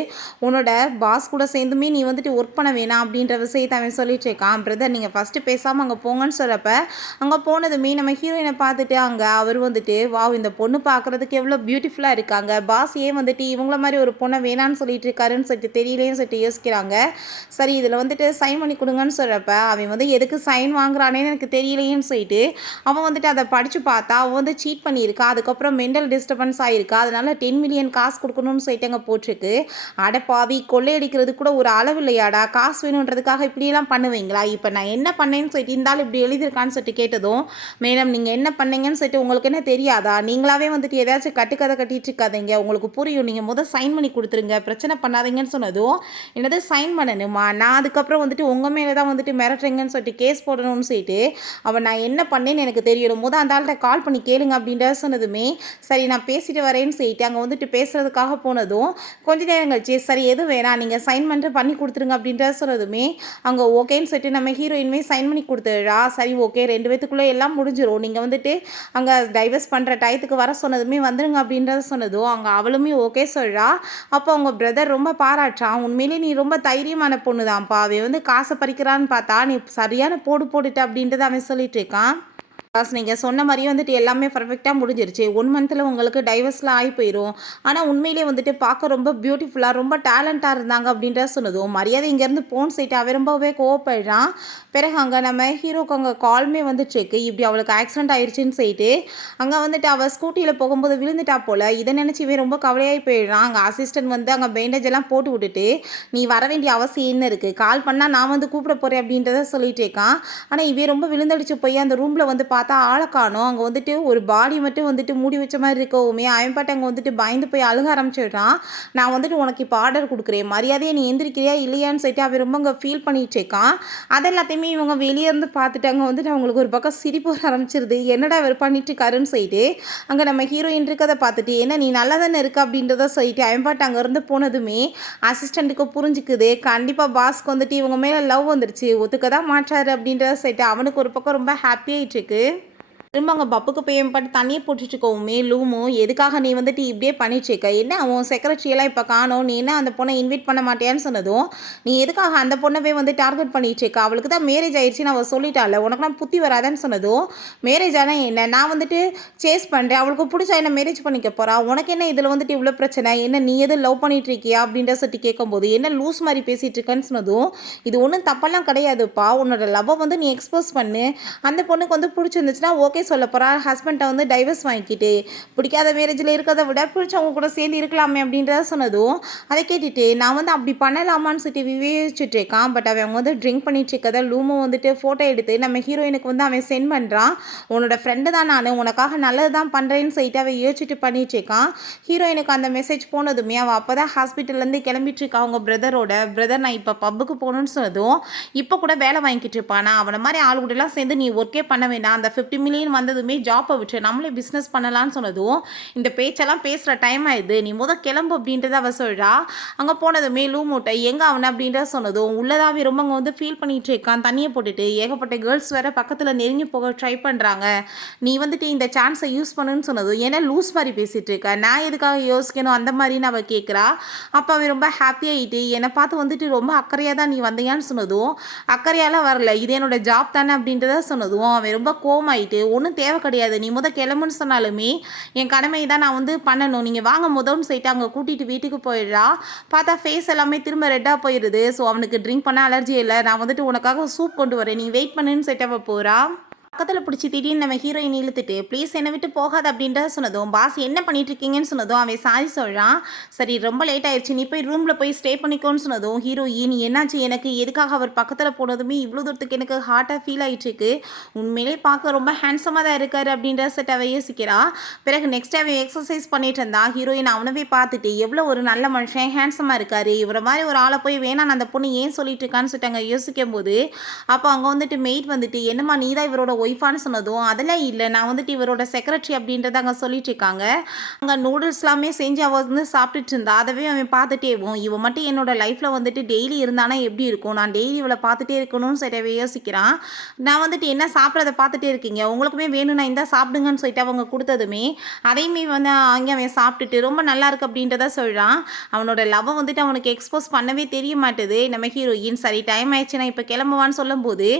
உன்னோட பாஸ் கூட சேர்ந்துமே நீ வந்துட்டு ஒர்க் பண்ண வேணாம்" அப்படின்ற விஷயத்தை அவன் சொல்லிட்டு இருக்கான். "பிரதர், நீங்கள் ஃபஸ்ட்டு பேசாமல் அங்கே போங்கன்னு" சொல்கிறப்ப, அங்கே போனதுமே நம்ம ஹீரோயினை பார்த்துட்டு அங்கே அவர் வந்துட்டு, "வாவ், இந்த பொண்ணு பார்க்குறதுக்கு எவ்வளோ பியூட்டிஃபுல்லாக இருக்காங்க. பாஸ் ஏன் வந்துட்டு இவங்கள மாதிரி ஒரு பொண்ணை வேணான்னு சொல்லிட்டு இருக்காருன்னு சொல்லிட்டு தெரியல" சொல்லிட்டு யோசிக்கிறாங்க. சரி இதில் வந்துட்டு சைன் பண்ணி கொடுங்கன்னு சொல்கிறப்ப, அவன் வந்து எதுக்கு சைன் வாங்குறானேன்னு எனக்கு தெரியலையேன்னு சொல்லிட்டு அவன் வந்துட்டு அதை படித்து பார்த்தா அவன் வந்து சீட் பண்ணியிருக்கா. அதுக்கப்புறம் மென்டல் டிஸ்டர்பன்ஸ் ஆகிருக்கா. அதனால 10 மில்லியன் காசு கொடுக்கணும்னு சொல்லிட்டு அங்கே போட்டிருக்கு. அட பாவி, கொள்ளையடிக்கிறது கூட ஒரு அளவு இல்லையாடா? காசு வேணுன்றதுக்காக இப்படியெல்லாம் பண்ணுவீங்களா? இப்போ நான் என்ன பண்ணேன்னு சொல்லிட்டு இருந்தாலும் இப்படி எழுதியிருக்கான்னு சொல்லிட்டு கேட்டதும், "மேடம், நீங்கள் என்ன பண்ணீங்கன்னு சொல்லிட்டு உங்களுக்கு என்ன தெரியாதா? நீங்களாவே வந்துட்டு ஏதாச்சும் கட்டுக்கதை கட்டிட்டு இருக்காதீங்க. உங்களுக்கு புரியும். நீங்கள் சைன் பண்ணி கொடுத்துருங்க, பிரச்சனை பண்ணாதீங்கன்னு" சொன்னதும், "என்னது சைன் பண்ணணுமா? நான் அதுக்கப்புறம் வந்துட்டு உங்கள் மேலே தான் வந்துட்டு மிரட்டுறீங்கன்னு சொல்லிட்டு கேஸ் போடணும்னு" சொல்லிட்டு அவன், "நான் என்ன பண்ணேன்னு எனக்கு தெரியணும். அந்த ஆள்கிட்ட கால் பண்ணி கேளுங்க" அப்படின்றத சொன்னதுமே, "சரி நான் பேசிட்டு வரேன்னு" சொல்லிட்டு அங்கே வந்துட்டு பேசுகிறதுக்காக போனதும், கொஞ்ச நேரம் கழிச்சு, "சரி எதுவும் வேணாம், நீங்கள் சைன் பண்ணிட்டு பண்ணி கொடுத்துருங்க" அப்படின்றத சொன்னதுமே அங்கே ஓகேன்னு சொல்லிட்டு நம்ம ஹீரோயின்மே சைன் பண்ணி கொடுத்துடுறா. சரி ஓகே, ரெண்டு பேத்துக்குள்ளே எல்லாம் முடிஞ்சிடும். நீங்கள் வந்துட்டு அங்கே டைவர்ஸ் பண்ணுற டயத்துக்கு வர சொன்னதுமே வந்துடுங்க அப்படின்றத சொன்னதும் அங்கே அவளுமே ஓகே சொல்கிறா. அப்போ அவங்க பிரதர் ரொம்ப பாராட்டுறான். "உண்மையிலே நீ ரொம்ப தைரியமான பொண்ணு தான்ப்பா. அவன் வந்து காசை பறிக்கிறான்னு பார்த்தா நீ சரியான போடு போட்டுட்ட" அப்படின்றத அவன் சொல்லிட்டு இருக்கான். பாஸ், நீங்கள் சொன்ன மாதிரியே வந்துட்டு எல்லாமே பர்ஃபெக்டாக முடிஞ்சிருச்சு. 1 மந்த்தில் உங்களுக்கு டைவர்ஸ்லாம் ஆகி போயிடும். ஆனால் உண்மையிலே வந்துட்டு பார்க்க ரொம்ப பியூட்டிஃபுல்லாக ரொம்ப டேலண்ட்டாக இருந்தாங்க அப்படின்றத சொன்னதும், மரியாதை இங்கேருந்து போன்னு சொல்லிட்டு அவன் ரொம்பவே கோவப்படுறான். பிறகு அங்கே நம்ம ஹீரோக்கு அங்கே கால்மே வந்துட்டுருக்கு. இப்படி அவளுக்கு ஆக்சிடென்ட் ஆயிடுச்சுன்னு சொல்லிட்டு அங்கே வந்துட்டு அவள் ஸ்கூட்டியில் போகும்போது விழுந்துட்டா போல். இதை நினச்சி இவன் ரொம்ப கவலையாகி போயிடுறான். அங்கே அசிஸ்டன்ட் வந்து அங்கே பேண்டேஜ் எல்லாம் போட்டு விட்டுட்டு, "நீ வர வேண்டிய அவசியம் என்ன இருக்குது? கால் பண்ணால் நான் வந்து கூப்பிட போகிறேன்" அப்படின்றத சொல்லிட்டு இருக்கான். ஆனால் இவன் ரொம்ப விழுந்தடிச்சு போய் அந்த ரூமில் வந்து பார்த்தா ஆளை காணோம். அங்கே வந்துட்டு ஒரு பாடி மட்டும் வந்துட்டு மூடி வச்ச மாதிரி இருக்கவுமே அவன் பாட்டு அங்கே வந்துட்டு பயந்து போய் அழுக ஆரம்பிச்சிடுறான். நான் வந்துட்டு உனக்கு இப்போ ஆர்டர் கொடுக்குறேன், மரியாதையை நீ எந்திரிக்கிறியா இல்லையான்னு சொல்லிட்டு அவன் ரொம்ப அங்கே ஃபீல் பண்ணிட்டு இருக்கான். அது எல்லாத்தையுமே இவங்க வெளியே இருந்து பார்த்துட்டு அங்கே வந்துட்டு அவங்களுக்கு ஒரு பக்கம் சிரிப்பு வர ஆரம்பிச்சிருது. என்னடா இவர் பண்ணிட்டு இருக்காருன்னு சொல்லிட்டு அங்கே நம்ம ஹீரோயின் இருக்கதை பார்த்துட்டு என்ன நீ நல்லா தானே இருக்க அப்படின்றத சொல்லிட்டு அவன் பாட்டு அங்கேருந்து போனதுமே அசிஸ்டண்ட்டுக்கு புரிஞ்சுக்குது. கண்டிப்பாக பாஸ்க்கு வந்துட்டு இவங்க மேலே லவ் வந்துருச்சு, ஒத்துக்க தான் மாட்டாரு அப்படின்றத சொல்லிட்டு அவனுக்கு ஒரு பக்கம் ரொம்ப ஹாப்பியாகிட்டு இருக்கு. திரும்ப அங்கே பப்புக்கு போய் தண்ணியை போட்டுட்டுருக்கவுமே லூமோ எதுக்காக நீ வந்துட்டு இப்படியே பண்ணிட்டுருக்க, என்ன அவன் செக்ரட்டரியெல்லாம் இப்போ காணோம், நீ என்ன அந்த பொண்ணை இன்வைட் பண்ண மாட்டேன்னு சொன்னதும் நீ எதுக்காக அந்த பொண்ணை வந்து டார்கெட் பண்ணிட்டுருக்க, அவளுக்கு தான் மேரேஜ் ஆயிடுச்சுன்னு அவள் சொல்லிட்டாள், உனக்குலாம் புத்தி வராதான்னு சொன்னதும் மேரேஜ் ஆனால் என்ன நான் வந்துட்டு சேஸ் பண்ணுறேன், அவளுக்கு பிடிச்சா என்ன மேரேஜ் பண்ணிக்க போகிறா, உனக்கு என்ன இதில் வந்துட்டு இவ்வளோ பிரச்சனை, என்ன நீ எதுவும் லவ் பண்ணிட்டு இருக்கியா அப்படின்ற சொல்லிட்டு கேட்கும்போது என்ன லூஸ் மாதிரி பேசிகிட்டு இருக்கேன்னு சொன்னதும் இது ஒன்றும் தப்பெல்லாம் கிடையாதுப்பா, உன்னோட லவ்வை வந்து நீ எக்ஸ்போஸ் பண்ணு, அந்த பொண்ணுக்கு வந்து பிடிச்சிருந்துச்சுன்னா ஓகே சொல்ல போகிறா, ஹஸ்பண்டை வந்து டைவர்ஸ் வாங்கிக்கிட்டு பிடிக்காத மேரேஜில் இருக்கிறத விட பிடிச்சவங்க கூட சேர்ந்து இருக்கலாமே அப்படின்றத சொன்னதும் அதை கேட்டுட்டு நான் வந்து அப்படி பண்ணலாமான்னு சொல்லிட்டு விவேச்சிட்டு இருக்கான். பட் அவன் வந்து ட்ரிங்க் பண்ணிட்டு இருக்கதை லூமோ வந்துட்டு ஃபோட்டோ எடுத்து நம்ம ஹீரோயினுக்கு வந்து அவன் சென்ட் பண்ணுறான். உன்னோட ஃப்ரெண்டு தான் நான், உனக்காக நல்லது தான் பண்ணுறேன்னு சொல்லிட்டு அவன் யோசிச்சுட்டு பண்ணிட்டு இருக்கான். ஹீரோயினுக்கு அந்த மெசேஜ் போனதுமே அவள் அப்போ தான் ஹாஸ்பிட்டல்லேருந்து கிளம்பிட்டு இருக்கா அவங்க பிரதர் நான் இப்போ பப்புக்கு போகணுன்னு சொன்னதும் இப்போ கூட வேலை வாங்கிட்டு இருப்பானா, அவனை மாதிரி ஆள் கூடலாம் சேர்ந்து நீ ஒர்க்கே பண்ண வேண்டாம், அந்த 50 மில்லியன் வந்ததுமே ஜாப்பை விட்டு நம்மளே பிஸ்னஸ் பண்ணலான்னு சொன்னதும் இந்த பேச்செல்லாம் பேசுகிற டைம் ஆயிடுது, நீ கிளம்பு அப்படின்றத அவள் சொல்கிறா. அங்கே போனதுமே லூமூட்டை எங்கே அவனை அப்படின்றத சொன்னதும் உள்ளதாவே ரொம்ப அங்கே வந்து ஃபீல் பண்ணிட்டு இருக்கான். தண்ணியை போட்டுட்டு ஏகப்பட்ட கேர்ள்ஸ் வேற பக்கத்தில் நெருங்கி போக ட்ரை பண்ணுறாங்க, நீ வந்துட்டு இந்த சான்ஸை யூஸ் பண்ணுன்னு சொன்னதும் ஏன்னா லூஸ் மாதிரி பேசிகிட்டு இருக்க, நான் எதுக்காக யோசிக்கணும் அந்த மாதிரின்னு அவள் கேட்குறா. அப்போ அவன் ரொம்ப ஹாப்பியாகிட்டு என்னை பார்த்து வந்துட்டு ரொம்ப அக்கறையாக தான் நீ வந்தியான்னு சொன்னதும் அக்கறையாலாம் வரல, இது என்னோட ஜாப் தானே அப்படின்றத சொன்னதும் அவன் ரொம்ப கோமாயிட்டு ஒன்றும் தேவை கிடையாது, நீ கிளம்புன்னு சொன்னாலுமே என் கடமை தான் நான் வந்து பண்ணணும், நீங்கள் வாங்க முதல்னு சொல்லிட்டு அங்கே கூட்டிகிட்டு வீட்டுக்கு போயிடுறா. பார்த்தா ஃபேஸ் எல்லாமே திரும்ப ரெட்டாக போயிடுது. ஸோ அவனுக்கு ட்ரிங்க் பண்ண அலர்ஜி இல்லை, நான் வந்துட்டு உனக்காக சூப் கொண்டு வரேன், நீ வெயிட் பண்ணுன்னு சொல்லிட்டு அவள் போகிறா. பக்கத்தில் பிடிச்சி திடீர்னு நம்ம ஹீரோயின் இழுத்துட்டு ப்ளீஸ் என்னை விட்டு போகாது அப்படின்றத சொன்னதும் பாஸ் என்ன பண்ணிட்டு இருக்கீங்கன்னு சொன்னதும் அவன் சாரி சொல்கிறான். சரி ரொம்ப லேட் ஆயிடுச்சு, நீ போய் ரூமில் போய் ஸ்டே பண்ணிக்கோன்னு சொன்னதும் ஹீரோயின் என்னாச்சு எனக்கு எதுக்காக அவர் பக்கத்தில் போனதுமே இவ்வளோ தூரத்துக்கு எனக்கு ஹார்ட்டாக ஃபீல் ஆகிட்டு இருக்கு, உண்மையிலே பார்க்க ரொம்ப ஹேண்ட்ஸமாக தான் இருக்காரு அப்படின்ற செட் அவ யோசிக்கிறா. பிறகு நெக்ஸ்ட் அவன் எக்ஸசைஸ் பண்ணிட்டு இருந்தா. ஹீரோயின் அவனவே பார்த்துட்டு எவ்வளோ ஒரு நல்ல மனுஷன், ஹேண்ட்ஸமாக இருக்காரு, இவரை மாதிரி ஒரு ஆளை போய் வேணாம் அந்த பொண்ணு ஏன் சொல்லிட்டு இருக்கான்னு சொல்லிட்டு அங்கே யோசிக்கும் போது அப்போ அங்கே வந்துட்டு மெய்ட் வந்துட்டு என்னம்மா நீ தான் இவரோட ஒய்ஃபான்னு சொன்னதும் அதெல்லாம் இல்லை நான் வந்துட்டு இவரோட செக்ரட்டரி அப்படின்றத அங்கே சொல்லிட்டு இருக்காங்க. அங்கே நூடுல்ஸ் எல்லாமே செஞ்சு அவள் வந்து சாப்பிட்டுட்டு இருந்தா. அதவே அவன் பார்த்துட்டேவும் இவன் மட்டும் என்னோட லைஃப்பில் வந்துட்டு டெய்லி இருந்தானா எப்படி இருக்கும், நான் டெய்லி இவளை பார்த்துட்டே இருக்கணும்னு சரி யோசிக்கிறான். நான் வந்துட்டு என்ன சாப்பிட்றத பார்த்துட்டே இருக்கீங்க, உங்களுக்குமே வேணும்னா இந்த சாப்பிடுங்கன்னு சொல்லிட்டு அவங்க கொடுத்ததுமே அதையுமே வந்து அங்கே அவன் சாப்பிட்டுட்டு ரொம்ப நல்லா இருக்கு அப்படின்றத சொல்கிறான். அவனோட லவ்வை வந்துட்டு அவனுக்கு எக்ஸ்போஸ் பண்ணவே தெரிய மாட்டுது. நம்ம ஹீரோயின் சரி டைம் ஆயிடுச்சு நான் இப்போ கிளம்புவான்னு சொல்லும்போது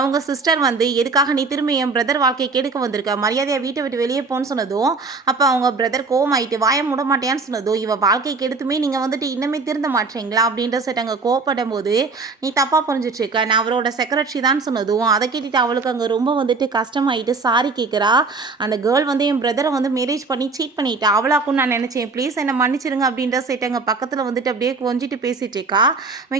அவங்க சிஸ்டர் வந்து எதுக்காக நீ திரும்ப என் பிரதர் வாழ்க்கையை கெடுக்க வந்திருக்க, மரியாதையை வீட்டை விட்டு வெளியே போன்னு சொன்னதும் அப்போ அவங்க பிரதர் கோவமாயிட்டு வாய மூட மாட்டேன்னு சொன்னதும் இவ வாழ்க்கை கெடுத்துமே நீங்கள் வந்துட்டு இன்னமே திருந்த மாட்டீங்களா அப்படின்ற செட் அங்கே கோவப்படும் போது நீ தப்பாக புரிஞ்சிட்டு இருக்க, நான் அவரோட செக்ரட்டரி தான் சொன்னதும் அதை கேட்டுட்டு அவளுக்கு அங்கே ரொம்ப வந்துட்டு கஷ்டமாயிட்டு சாரி கேட்குறா. அந்த கேர்ள் வந்து என் பிரதரை வந்து மேரேஜ் பண்ணி சீட் பண்ணிட்டா, அவளாக்கும் நான் நினச்சேன் ப்ளீஸ் என்னை மன்னிச்சிருங்க அப்படின்ற செட் அங்கே பக்கத்தில் வந்துட்டு அப்படியே கொஞ்சிட்டு பேசிட்டு இருக்கா.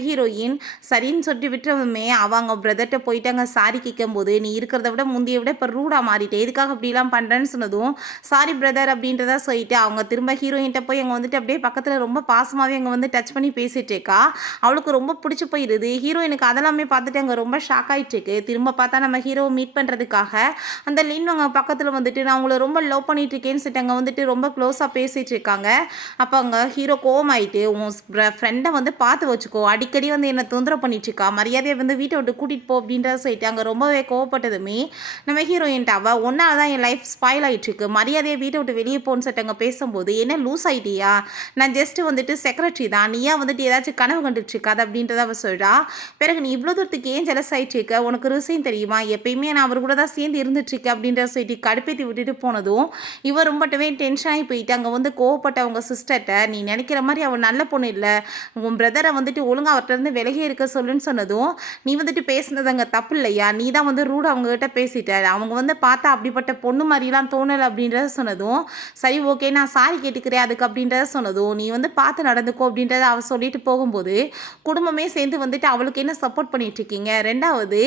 ஹீரோயின் சரின்னு சொல்லிட்டு விட்டுறவுமே அவங்க பிரதர்கிட்ட போயிட்டு அங்கே சாரி கேட்கும் போது நீ இருக்கிறத விட முந்தைய விட இப்போ ரூடாக மாறிட்டே எதுக்காக இப்படிலாம் பண்ணுறேன்னு சொன்னதும் சாரி பிரதர் அப்படின்றத சொல்லிட்டு அவங்க திரும்ப ஹீரோயின்ட்ட போய் அங்கே வந்துட்டு அப்படியே பக்கத்தில் ரொம்ப பாசமாகவே அங்கே வந்து டச் பண்ணி பேசிகிட்டு இருக்கா. அவளுக்கு ரொம்ப பிடிச்சி போயிடுது. ஹீரோயினுக்கு அதெல்லாமே பார்த்துட்டு அங்கே ரொம்ப ஷாக் ஆகிட்டு இருக்கு. திரும்ப பார்த்தா நம்ம ஹீரோவை மீட் பண்ணுறதுக்காக அந்த லின் அவங்க பக்கத்தில் வந்துட்டு நான் அவங்கள ரொம்ப லவ் பண்ணிட்டு இருக்கேன்னு சொல்லிட்டு அங்கே வந்துட்டு ரொம்ப க்ளோஸாக பேசிகிட்டு இருக்காங்க. அப்போ அங்கே ஹீரோ கோவமாயிட்டு உன் ஃப்ரெண்டை வந்து பார்த்து வச்சுக்கோ, அடிக்கடி வந்து என்னை தொந்தரவு பண்ணிட்டு இருக்கா, மரியாதையை வந்து வீட்டை விட்டு கூட்டிகிட்டு போ அப்படின்றத சொல்லிட்டு அங்கே ரொம்பவே கோவப்பட்டதுமே நம்ம ஹீரோயின்ட்ட அவள் ஒன்றால் தான் என் லைஃப் ஸ்பாயில் ஆகிட்டுருக்கு, மரியாதையை வீட்டை விட்டு வெளியே போன்னு சொல்லிட்டு அங்கே பேசும்போது என்ன லூஸ் ஆகிட்டியா, நான் ஜஸ்ட்டு வந்துட்டு செக்ரட்டரி தான், நீயா வந்துட்டு ஏதாச்சும் கனவு கண்டுட்டு இருக்காது அப்படின்றத அவள் சொல்கிறா. பிறகு நீ இவ்வளோ தூரத்துக்கு ஏன் ஜெலஸ் ஆகிட்டு இருக்க, உனக்கு ரிசைன் தெரியுமா, எப்பயுமே நான் அவர் கூட தான் சேர்ந்து இருந்துட்டுருக்கேன் அப்படின்ற சொல்லிட்டு கடுப்பேற்றி விட்டுட்டு போனதும் இவர் ரொம்பவே டென்ஷன் ஆகி போயிட்டு அங்கே வந்து கோவப்பட்ட அவங்க சிஸ்டர்கிட்ட நீ நினைக்கிற மாதிரி அவள் நல்ல பொண்ணு இல்லை, உன் பிரதரை வந்துட்டு ஒழுங்காக அவர்கிட்ட இருந்து விலகி இருக்க சொல்லுன்னு சொன்னதும் நீ வந்துட்டு பேசுனது அங்கே தப்பு இல்லையா, நீ தான் வந்து ரூட் அவங்ககிட்ட பேசிட்டாரு. அவங்க வந்து பார்த்தா அப்படிப்பட்ட பொண்ணு மாதிரிலாம் தோணலை அப்படின்றத சொன்னதும், சரி ஓகே நான் சாரி கேட்டுக்கிறேன் அதுக்கு அப்படின்றத சொன்னதும், நீ வந்து பார்த்து நடந்துக்கோ அப்படின்றத அவ சொல்லிட்டு போகும்போது, குடும்பமே சேர்ந்து வந்துட்டு அவளுக்கு என்ன சப்போர்ட் பண்ணிட்டு இருக்கீங்க? 2வது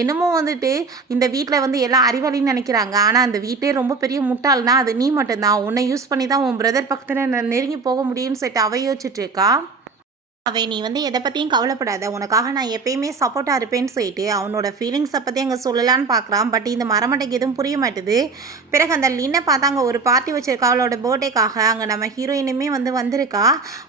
என்னமோ வந்துட்டு இந்த வீட்ல வந்து எல்லாம் அறிவாளின்னு நினைக்கிறாங்க. ஆனா அந்த வீட்லயே ரொம்ப பெரிய முட்டாள்னா அது நீ மட்டும் தான். உன்னை யூஸ் பண்ணி தான் உன் பிரதர் பக்கத்துல நெருங்கி போக முடியும்னு சொல்லிட்டு அவ யோசிச்சுட்டு இருக்கா. நீ வந்து எதை பற்றியும் கவலைப்படாத, உனக்காக நான் எப்பயுமே சப்போர்ட்டாக இருப்பேன்னு சொல்லிட்டு அவனோட ஃபீலிங்ஸை பற்றி அங்கே சொல்லலான்னு பார்க்குறான். பட் இந்த மரமண்டைக்கு எதுவும் புரிய மாட்டுது. பிறகு அந்த லின்னை பார்த்தா அங்கே ஒரு பார்ட்டி வச்சிருக்கா அவளோட பர்த்டேக்காக. அங்கே நம்ம ஹீரோயினுமே வந்து வந்திருக்கா.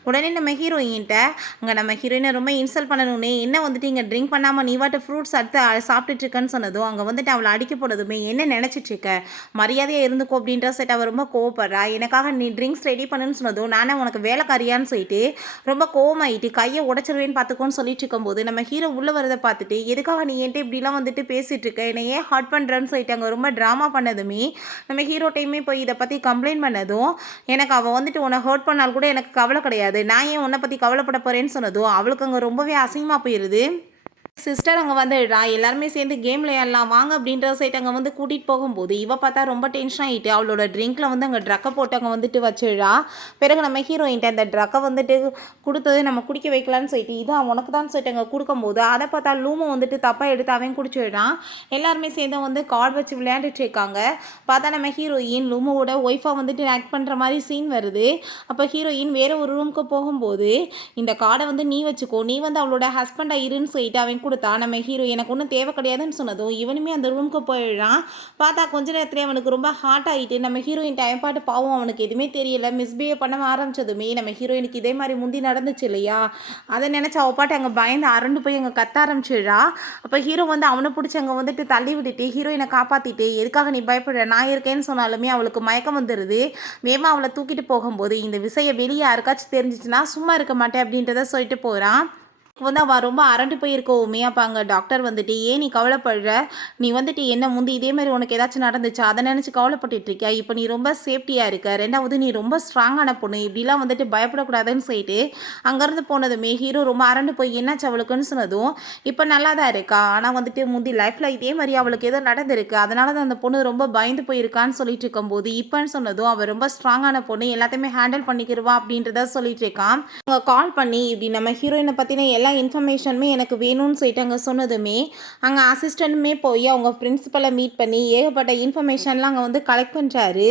உடனே நம்ம ஹீரோயின்கிட்ட அங்கே நம்ம ஹீரோயினை ரொம்ப இன்சல்ட் பண்ணணுன்னே, என்ன வந்துட்டு இங்கே ட்ரிங்க் பண்ணாமல் நீ வாட்டு ஃப்ரூட்ஸ் அடுத்து சாப்பிட்டுட்டு இருக்கேன்னு சொன்னதும், அங்கே வந்துட்டு அவளை அடிக்க போனதுமே என்ன நினச்சிட்டு இருக்க, மரியாதையாக இருந்துக்கோ அப்படின்ற சொல்லிட்டு அவள் ரொம்ப கோவப்படுறா. எனக்காக நீ ட்ரிங்க்ஸ் ரெடி பண்ணுன்னு சொன்னதும், நானே உனக்கு வேலைக்காரியான்னு சொல்லிட்டு ரொம்ப கோவமாயிட்டு கையை உடச்சிருவேன்னு பார்த்துக்கோன்னு சொல்லிட்டு இருக்கும்போது, நம்ம ஹீரோ உள்ள வரதை பார்த்துட்டு, எதுக்காக நீ என்கிட்ட இப்படிலாம் வந்துட்டு பேசிட்டு இருக்க, என்னை ஏன் ஹர்ட் பண்ணுறன்னு சொல்லிட்டாங்க. ரொம்ப ட்ராமா பண்ணதுமே நம்ம ஹீரோ டைமே போய் இதை பற்றி கம்ப்ளைண்ட் பண்ணதும், எனக்கு அவள் வந்துட்டு உன்னை ஹர்ட் பண்ணால் கூட எனக்கு கவலை கிடையாது, நான் ஏன் உன்னை பற்றி கவலைப்பட போகிறேன்னு சொன்னதும் அவளுக்கு அங்கே ரொம்பவே அசிங்கமாக போயிடுது. சிஸ்டர் அங்கே வந்துடுறா, எல்லாருமே சேர்ந்து கேம் விளையாடலாம் வாங்க அப்படின்ற சைட் அங்கே வந்து கூட்டிகிட்டு போகும்போது, இவ பார்த்தா ரொம்ப டென்ஷன் ஆகிட்டு அவளோட ட்ரிங்க்கில் வந்து அங்கே ட்ரக்கை போட்டு அங்கே வந்துட்டு வச்சிடுறா. பிறகு நம்ம ஹீரோயின்ட்ட அந்த ட்ரக்கை வந்துட்டு கொடுத்தது நம்ம குடிக்க வைக்கலான்னு சொல்லிட்டு, இதான் உனக்கு தான் சொல்லிட்டு அங்கே கொடுக்கும்போது அதை பார்த்தா லூமோ வந்துட்டு தப்பாக எடுத்து அவன் குடிச்சிடுறான். எல்லாருமே சேர்ந்து வந்து கார்டு வச்சு விளையாண்டுட்டு இருக்காங்க. பார்த்தா நம்ம ஹீரோயின் லூமோவோட ஒய்ஃபாக வந்துட்டு ஆக்ட் பண்ணுற மாதிரி சீன் வருது. அப்போ ஹீரோயின் வேறு ஒரு ரூமுக்கு போகும்போது, இந்த கார்டை வந்து நீ வச்சுக்கோ, நீ வந்து அவளோட ஹஸ்பண்டாக இருன்னு சொல்லிட்டு அவன் கொடுத்தா. நம்ம ஹீரோ எனக்கு ஒன்றும் தேவை கிடையாதுன்னு சொன்னதும் இவனுமே அந்த ரூமுக்கு போயிடுறான். பார்த்தா கொஞ்ச நேரத்துலேயே அவனுக்கு ரொம்ப ஹார்ட் ஆகிட்டு நம்ம ஹீரோயின் டைம் பாட்டு பாவம் அவனுக்கு எதுவுமே தெரியல. மிஸ்பிஹேவ் பண்ண ஆரம்பிச்சதுமே நம்ம ஹீரோயினுக்கு இதே மாதிரி முந்தி நடந்துச்சு இல்லையா, அதை நினச்சி அவள் பாட்டு அங்கே பயந்து அரண்டு போய் அங்கே கத்த ஆரம்பிச்சிடுறா. அப்போ ஹீரோ வந்து அவனை பிடிச்சி அங்கே வந்துட்டு தள்ளி விட்டுட்டு ஹீரோயினை காப்பாற்றிட்டு, எதுக்காக நீ பயப்படுற, நான் இருக்கேன்னு சொன்னாலுமே அவளுக்கு மயக்கம் வந்துடுது. வேமா அவளை தூக்கிட்டு போகும்போது, இந்த விஷயம் வெளியே யாருக்காச்சும் தெரிஞ்சிச்சுன்னா சும்மா இருக்க மாட்டேன் அப்படின்றத சொல்லிட்டு போகிறான். வந்து அவள் ரொம்ப அரண்டு போயிருக்கோமே. அப்போ அங்கே டாக்டர் வந்துட்டு, ஏன் நீ கவலைப்படுற, நீ வந்துட்டு என்ன முந்தி இதே மாதிரி உனக்கு ஏதாச்சும் நடந்துச்சா, அதை நினச்சி கவலைப்பட்டுட்டு இருக்கியா, இப்போ நீ ரொம்ப சேஃப்டியாக இருக்க, 2வது நீ ரொம்ப ஸ்ட்ராங்கான பொண்ணு, இப்படிலாம் வந்துட்டு பயப்படக்கூடாதுன்னு சொல்லிட்டு அங்கேருந்து போனதுமே ஹீரோ ரொம்ப அரண்டு போய் என்னாச்சு அவளுக்குன்னு சொன்னதும், இப்போ நல்லா தான் இருக்கா, ஆனால் வந்துட்டு முந்தி லைஃப்பில் இதே மாதிரி அவளுக்கு ஏதோ நடந்திருக்கு, அதனால தான் அந்த பொண்ணு ரொம்ப பயந்து போயிருக்கான்னு சொல்லிட்டு இருக்கும்போது, இப்போன்னு சொன்னதும் அவள் ரொம்ப ஸ்ட்ராங்கான பொண்ணு, எல்லாத்தையுமே ஹேண்டில் பண்ணிக்கிடுவா அப்படின்றத சொல்லிட்டு இருக்கான். அவங்க கால் பண்ணி இப்படி நம்ம ஹீரோயினை பற்றின எல்லா இன்ஃபர்மேஷனுமே எனக்கு வேணும்னு சொல்லிட்டு அங்கே சொன்னதுமே, அங்கே அசிஸ்டண்ட்டுமே போய் அவங்க பிரின்சிபலை மீட் பண்ணி ஏகப்பட்ட இன்ஃபர்மேஷன்லாம் அங்கே வந்து கலெக்ட் பண்ணுறாரு.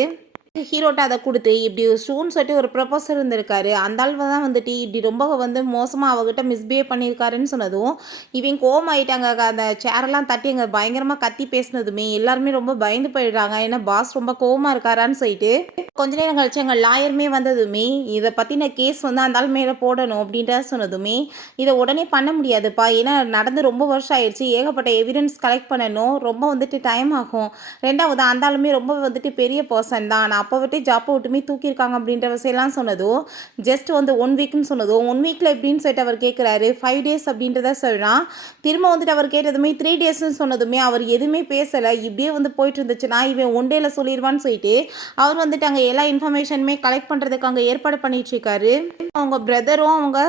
ஹீரோட்ட அதை கொடுத்து இப்படி ஒரு ஸ்டூன்னு சொல்லிட்டு ஒரு ப்ரொபோசர் இருந்திருக்காரு, அந்த ஆள் தான் வந்துட்டு இப்படி ரொம்ப வந்து மோசமாக அவகிட்ட மிஸ்பிஹேவ் பண்ணியிருக்காருன்னு சொன்னதும் இவங்க கோவம் ஆகிட்டாங்க. அந்த சேரெல்லாம் தட்டி அங்கே பயங்கரமாக கத்தி பேசினதுமே எல்லாருமே ரொம்ப பயந்து போயிடுறாங்க. ஏன்னா பாஸ் ரொம்ப கோவமாக இருக்காரான்னு சொல்லிட்டு கொஞ்ச நேரம் கழிச்சு எங்கள் லாயருமே வந்ததுமே, இதை பற்றின கேஸ் வந்து அந்த ஆள் மேலே போடணும் அப்படின்றத சொன்னதுமே, இதை உடனே பண்ண முடியாதுப்பா, ஏன்னா நடந்து ரொம்ப வருஷம் ஆயிடுச்சு, ஏகப்பட்ட எவிடன்ஸ் கலெக்ட் பண்ணணும், ரொம்ப வந்துட்டு டைம் ஆகும், 2வது அந்த ஆளுமே ரொம்ப வந்துட்டு பெரிய பர்சன் தான், நான் அப்போ விட்டு ஜாப்பை விட்டுமே தூக்கியிருக்காங்க அப்படின்ற விஷயம்லாம் சொன்னதும், ஜஸ்ட் வந்து 1 வீக்னு சொன்னதும் 1 வீக்கில் எப்படின்னு சொல்லிட்டு அவர் கேட்குறாரு, 5 டேஸ் அப்படின்றத சொல்கிறான். திரும்ப வந்துட்டு அவர் கேட்டதுமே 3 டேஸ்ன்னு சொன்னதுமே அவர் எதுவுமே பேசலை, இப்படியே வந்து போயிட்டு இருந்துச்சுன்னா இவன் 1 டேல சொல்லிடுவான்னு சொல்லிட்டு அவர் வந்துட்டு அங்கே எல்லா இன்ஃபர்மேஷனுமே கலெக்ட் பண்ணுறதுக்கு அங்கே ஏற்பாடு பண்ணிட்டு இருக்காரு. அவங்க பிரதரும் அவங்க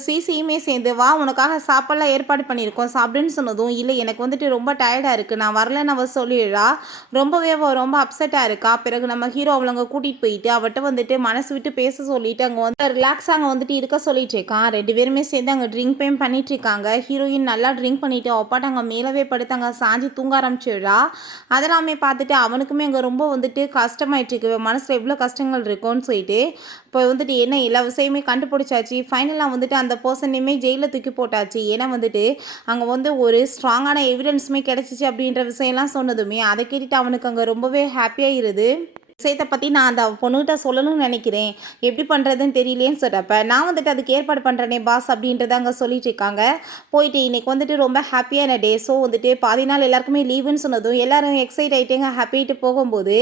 சிசியுமே சேர்ந்து வா உனக்காக சாப்பாடெல்லாம் ஏற்பாடு பண்ணியிருக்கோம் சாப்பிடுன்னு சொன்னதும், இல்லை எனக்கு வந்துட்டு ரொம்ப டயர்டாக இருக்குது நான் வரலன்னு அவள் சொல்லிடுறா. ரொம்பவே ரொம்ப அப்செட்டாக இருக்கா. பிறகு நம்ம ஹீரோ அவளை அங்கே கூட்டிகிட்டு போயிட்டு அவட்ட வந்துட்டு மனசு விட்டு பேச சொல்லிட்டு அங்கே வந்து ரிலாக்ஸாக அங்கே வந்துட்டு இருக்க சொல்லிட்டு இருக்கான். 2 பேருமே சேர்ந்து அங்கே ட்ரிங்க் பேம் பண்ணிட்டு இருக்காங்க. ஹீரோயின் நல்லா ட்ரிங்க் பண்ணிட்டு அப்பாட்ட அங்கே மேலவே படுத்து அங்கே சாஞ்சி தூங்க ஆரம்பிச்சிடுறா. அதெல்லாமே பார்த்துட்டு அவனுக்குமே அங்கே ரொம்ப வந்துட்டு கஷ்டமாயிட்டு இருக்கு, மனசில் எவ்வளோ கஷ்டங்கள் இருக்கும்னு சொல்லிட்டு இப்போ வந்துட்டு என்ன எல்லா விஷயமே கண்டுபிடிச்சாச்சு. ஃபைனலாக வந்துட்டு அந்த பர்சனையுமே ஜெயிலில் தூக்கி போட்டாச்சு. ஏன்னா வந்துட்டு அங்கே வந்து ஒரு ஸ்ட்ராங்கான எவிடன்ஸுமே கிடச்சிச்சு அப்படின்ற விஷயம்லாம் சொன்னதுமே அதை கேட்டுட்டு அவனுக்கு அங்கே ரொம்பவே ஹாப்பியாக இருது. விஷயத்தை பற்றி நான் அந்த பொண்ணுகிட்ட சொல்லணும்னு நினைக்கிறேன், எப்படி பண்ணுறதுன்னு தெரியலேன்னு சொல்கிறப்ப நான் வந்துட்டு அதுக்கு ஏற்பாடு பண்ணுறேனே பாஸ் அப்படின்றத அங்கே சொல்லிட்டு இருக்காங்க. போயிட்டு இன்றைக்கி வந்துட்டு ரொம்ப ஹாப்பியான டே, ஸோ வந்துட்டு பாதி நாள் எல்லாருக்குமே லீவுன்னு சொன்னதும் எல்லோரும் எக்ஸைட் ஆகிட்டேங்க ஹாப்பிட்டு போகும்போது,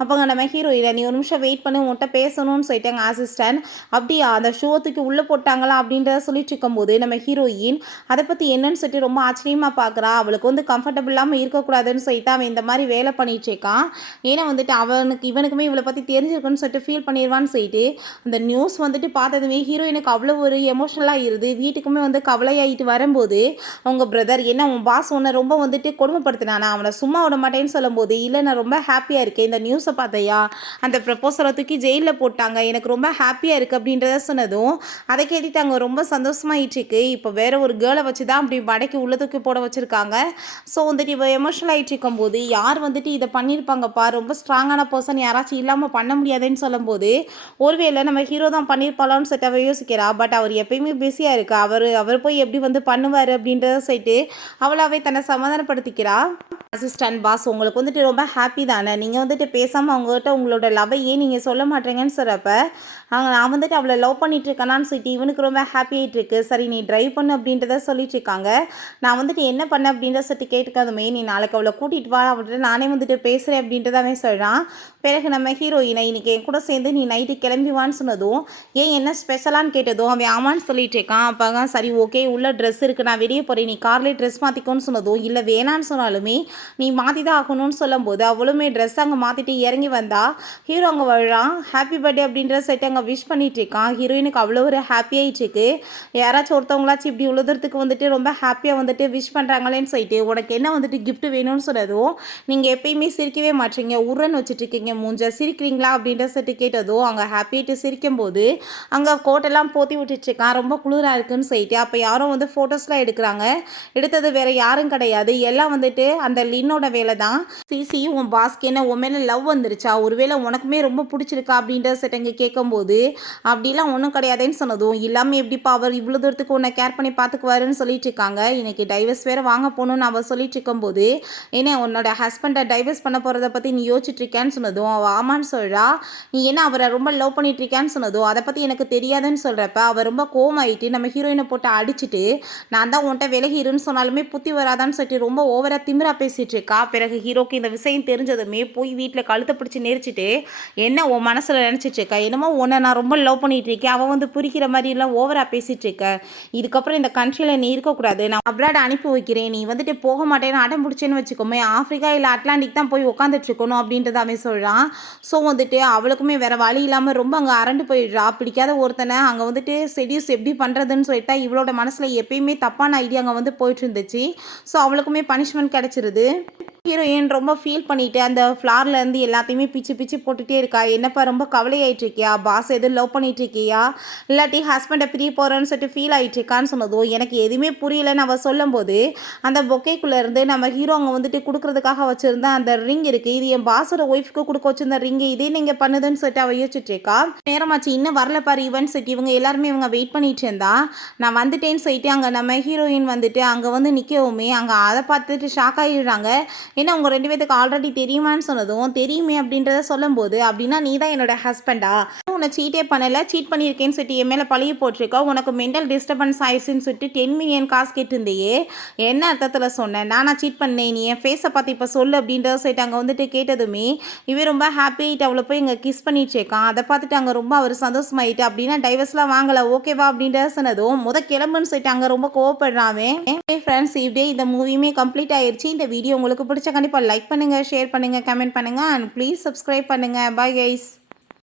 அப்போங்க நம்ம ஹீரோயினை நீ ஒரு நிமிஷம் வெயிட் பண்ணி உன்கிட்ட பேசணும்னு சொல்லிட்டாங்க அசிஸ்டன்ட். அப்படியா அந்த ஷோத்துக்கு உள்ளே போட்டாங்களா அப்படின்றத சொல்லிட்டு இருக்கும்போது நம்ம ஹீரோயின் அதை பற்றி என்னன்னு சொல்லிட்டு ரொம்ப ஆச்சரியமாக பார்க்குறா. அவளுக்கு வந்து கம்ஃபர்டபுள் இல்லாமல் இருக்கக்கூடாதுன்னு சொல்லிட்டு அவன் இந்த மாதிரி வேலை பண்ணிட்டு இருக்கான். ஏன்னா வந்துட்டு அவனுக்கு இவனுக்குமே இவளை பற்றி தெரிஞ்சிருக்குன்னு சொல்லிட்டு ஃபீல் பண்ணிடுவான்னு சொல்லிட்டு அந்த நியூஸ் வந்துட்டு பார்த்ததுமே ஹீரோயினுக்கு அவ்வளோ ஒரு எமோஷ்னலாக இருது. வீட்டுக்குமே வந்து கவலையாயிட்டு வரும்போது அவங்க பிரதர் என்ன உன் பாஸ் உன்னை ரொம்ப வந்துட்டு கொடுமைப்படுத்தினானா, அவனை சும்மா விட மாட்டேன்னு சொல்லும்போது, இல்லை நான் ரொம்ப ஹாப்பியாக இருக்கேன், இந்த நியூஸை பார்த்தையா, அந்த ப்ரப்போசலை தூக்கி ஜெயிலில் போட்டாங்க, எனக்கு ரொம்ப ஹாப்பியாக இருக்குது அப்படின்றத சொன்னதும் அதை கேட்டுட்டு அங்கே ரொம்ப சந்தோஷமாயிட்டுருக்கு. இப்போ வேற ஒரு கேர்ளை வச்சு தான் அப்படி மடக்கி உள்ள தூக்கி போட வச்சுருக்காங்க. ஸோ வந்துட்டு இவ எமோஷனல் ஆகிட்டு இருக்கும்போது யார் வந்துட்டு இதை பண்ணியிருப்பாங்கப்பா, ரொம்ப ஸ்ட்ராங்கான பர்சன் யாராச்சும் இல்லாமல் பண்ண முடியாதுன்னு சொல்லும்போது ஒருவேளை நம்ம ஹீரோ தான் பண்ணியிருப்பாளான்னு சொல்லிட்டு அவள் யோசிக்கிறா. பட் அவர் எப்பயுமே பிஸியாக இருக்கா, அவர் போய் எப்படி வந்து பண்ணுவார் அப்படின்றத சொல்லிட்டு அவளாவே தன்னை சமாதானப்படுத்திக்கிறா. அசிஸ்டன்ட் பாஸ் உங்களுக்கு வந்துட்டு ரொம்ப ஹாப்பி தானே, நீங்கள் வந்துட்டு பேசாமல் அவங்ககிட்ட உங்களோட லவ்வை ஏன் நீங்கள் சொல்ல மாட்டேங்கன்னு சொல்கிறப்ப நான் வந்துட்டு அவளை லவ் பண்ணிட்டு இருக்கேனான்னு சொல்லிட்டு இவனுக்கு ரொம்ப ஹாப்பி ஆகிட்டு இருக்கு. சரி நீ ட்ரைவ் பண்ணு அப்படின்றத சொல்லிட்டு இருக்காங்க. நான் வந்துட்டு என்ன பண்ணேன் அப்படின்றத சொல்லிட்டு கேட்டுக்காதுமே, நீ நாளைக்கு அவளை கூட்டிகிட்டு வா அப்படின்ட்டு நானே வந்துட்டு பேசுகிறேன் அப்படின்றதாவே சொல்கிறான். பிறகு நம்ம ஹீரோயினை இன்னைக்கு என் கூட சேர்ந்து நீ நைட்டு கிளம்பிவான்னு சொன்னதும் ஏன் என்ன ஸ்பெஷலான்னு கேட்டதும் அவன் ஆமான்னு சொல்லிட்டு இருக்கான். அப்போ சரி ஓகே உள்ள ட்ரெஸ் இருக்குது நான் வெளியே போகிறேன் நீ கார்லேயே ட்ரெஸ் மாற்றிக்கோன்னு சொன்னதும் இல்லை வேணான்னு சொன்னாலுமே நீ மாற்றி தான் ஆகணும்னு சொல்லும்போது அவளுமே ட்ரெஸ் அங்கே மாற்றிட்டு இறங்கி வந்தா. ஹீரோ அங்கே வர்றான். ஹாப்பி பர்த்டே அப்படின்ற செட் அங்கே விஷ் பண்ணிட்டு இருக்கான். ஹீரோயினுக்கு அவ்வளோ ஒரு ஹாப்பி ஆகிட்டு இருக்கு. யாராச்சும் ஒருத்தவங்களாச்சும் இப்படி உழுதுறதுக்கு வந்துட்டு ரொம்ப ஹாப்பியாக வந்துட்டு விஷ் பண்ணுறாங்களேன்னு சொல்லிட்டு உனக்கு என்ன வந்துட்டு கிஃப்ட் வேணும்னு சொன்னதும் நீங்கள் எப்பயுமே சிரிக்கவே மாட்டீங்க, உருன்னு வச்சுட்டு இருக்கீங்க மூஞ்ச, சிரிக்கிறீங்களா அப்படின்ற செட்டு கேட்டதும் அங்கே ஹாப்பிட்டு சிரிக்கும் போது அங்கே கோட்டெல்லாம் போத்தி விட்டுட்ருக்கான். ரொம்ப குளிராக இருக்குன்னு சொல்லிட்டு அப்போ யாரும் வந்து ஃபோட்டோஸ்லாம் எடுக்கிறாங்க. எடுத்தது வேறு யாரும் கிடையாது, எல்லாம் வந்துட்டு அந்த லின்னோட வேலை தான். சிசி உன் பாஸ்க்கு என்ன உன் மேலே லவ் வந்துருச்சா, ஒருவேளை உனக்குமே ரொம்ப பிடிச்சிருக்கா அப்படின்ற செட்டங்க கேட்கும்போது அப்படிலாம் ஒன்றும் கிடையாதுன்னு சொன்னதும் இல்லாமல் எப்படிப்பா அவர் இவ்வளோ தூரத்துக்கு உன்னை கேர் பண்ணி பார்த்துக்குவாருன்னு சொல்லிட்டு இருக்காங்க. இன்னைக்கு டைவர்ஸ் வேறு வாங்க போகணுன்னு அவள் சொல்லிட்டு இருக்கும்போது என்ன உன்னோட ஹஸ்பண்டை டைவர்ஸ் பண்ண போகிறத பற்றி நீ யோசிச்சுட்டு இருக்கேன்னு சொன்னதும் அவள் ஆமான்னு சொல்கிறா. நீ என்ன அவரை ரொம்ப லவ் பண்ணிட்டு இருக்கான்னு சொன்னதும் அதை பற்றி எனக்கு தெரியாதுன்னு சொல்கிறப்ப அவள் ரொம்ப கோமாயிட்டு நம்ம ஹீரோயினை போட்டு அடிச்சுட்டு நான் தான் உன்ட்ட விலகிருன்னு சொன்னாலுமே புத்தி வராதான்னு சொல்லிட்டு ரொம்ப ஓவராக திமிரா பேசிகிட்டு இருக்கா. பிறகு ஹீரோக்கு இந்த விஷயம் தெரிஞ்சதுமே போய் வீட்டில் கழுத்தை பிடிச்சி நெரிச்சிட்டு என்ன உன் மனசில் நினச்சிட்டு இருக்கா, என்னமோ உன்னை நான் ரொம்ப லவ் பண்ணிட்டு இருக்கேன், அவன் வந்து புரிக்கிற மாதிரிலாம் ஓவராக பேசிகிட்டு இருக்க, இதுக்கப்புறம் இந்த கண்ட்ரியில் நீ இருக்கக்கூடாது, நான் அப்ராட் அனுப்பி வைக்கிறேன், நீ வந்துட்டு போக மாட்டேன்னு அடம் பிடிச்சேன்னு வச்சுக்கோமே ஆஃப்ரிக்கா இல்லை அட்லாண்டிக் தான் போய் உட்காந்துட்டு இருக்கணும் அப்படின்றத அவன் சொல்கிறான். ஸோ வந்துட்டு அவளுக்குமே வேறு வழி இல்லாமல் ரொம்ப அங்கே அரண்டு போயிடுறா. பிடிக்காத ஒருத்தனை அங்கே வந்துட்டு செடியூஸ் எப்படி பண்ணுறதுன்னு சொல்லிட்டா இவளோட மனசில் எப்பயுமே தப்பான ஐடியா அங்கே வந்து போயிட்டு இருந்துச்சு. ஸோ அவளுக்குமே பனிஷ்மெண்ட் கிடச்சிருது. ஹீரோயின் ரொம்ப ஃபீல் பண்ணிட்டு அந்த ஃப்ளார்லேருந்து எல்லாத்தையுமே பிச்சு பிச்சு போட்டுகிட்டே இருக்கா. என்னப்பா ரொம்ப கவலையாயிட்டு இருக்கியா, பாஸ் எதுவும் லவ் பண்ணிட்டு இருக்கியா, இல்லாட்டி ஹஸ்பண்டை பிரிய போகிறேன்னு சொல்லிட்டு ஃபீல் ஆகிட்டு இருக்கான்னு சொன்னதும் எனக்கு எதுவுமே புரியலன்னு அவள் சொல்லும்போது அந்த பொக்கேக்குள்ளேருந்து நம்ம ஹீரோ அங்கே வந்துட்டு கொடுக்குறதுக்காக வச்சுருந்த அந்த ரிங் இருக்குது, இது என் பாஸோட ஒய்ஃப்க்கு கொடுக்க வச்சிருந்த ரிங்கு, இதே நீங்கள் பண்ணுதுன்னு சொல்லிட்டு அவள் யோசிச்சுட்டு இருக்கா. நேரமாச்சு இன்னும் வரல பாரு ஈவென்ட் சொல்லிட்டு இவங்க எல்லாருமே இவங்க வெயிட் பண்ணிட்டு இருந்தா. நான் வந்துட்டேன்னு சொல்லிட்டு அங்கே நம்ம ஹீரோயின் வந்துட்டு அங்கே வந்து நிற்கவுமே அங்கே அதை பார்த்துட்டு ஷாக் ஆகிடுறாங்க. ஏன்னா உங்கள் 2 பேத்துக்கு ஆல்ரெடி தெரியுமான்னு சொன்னதும் தெரியுமே அப்படின்றத சொல்லும்போது அப்படின்னா நீ தான் என்னோட ஹஸ்பண்டா, உன்னை சீட்டே பண்ணலை, சீட் பண்ணியிருக்கேன்னு சொல்லிட்டு என் மேலே பழிய போட்டிருக்கா, உனக்கு மென்டல் டிஸ்டர்பன்ஸ் ஆயிடுச்சுன்னு சொல்லிட்டு 10 மில்லியன் காசு கேட்டிருந்தையே என்ன அர்த்தத்தில் சொன்னேன், நான் சீட் பண்ணேன், நீ என் ஃபேஸை பார்த்து இப்போ சொல்லு அப்படின்றத சொல்லிட்டு அங்கே வந்துட்டு கேட்டதுமே இவன் ரொம்ப ஹாப்பியாகிட்டு அவளை போய் இங்கே கிஸ் பண்ணிட்டு இருக்கான். அதை பார்த்துட்டு அங்கே ரொம்ப அவர் சந்தோஷமாயிட்டு அப்படின்னா டைவர்ஸ்லாம் வாங்கலை ஓகேவா அப்படின்றத சொன்னதும் கிளம்புன்னு சொல்லிட்டு அங்கே ரொம்ப கோவப்படுறாவே. ஃப்ரெண்ட்ஸ் இப்படியே இந்த மூவியுமே கம்ப்ளீட் ஆயிடுச்சு. இந்த வீடியோ உங்களுக்கு பிடிச்ச கண்டிப்பாக லைக் பண்ணுங்கள், ஷேர் பண்ணுங்கள், கமெண்ட் பண்ணுங்கள் அண்ட் ப்ளீஸ் சப்ஸ்கிரைப் பண்ணுங்கள். Bye guys.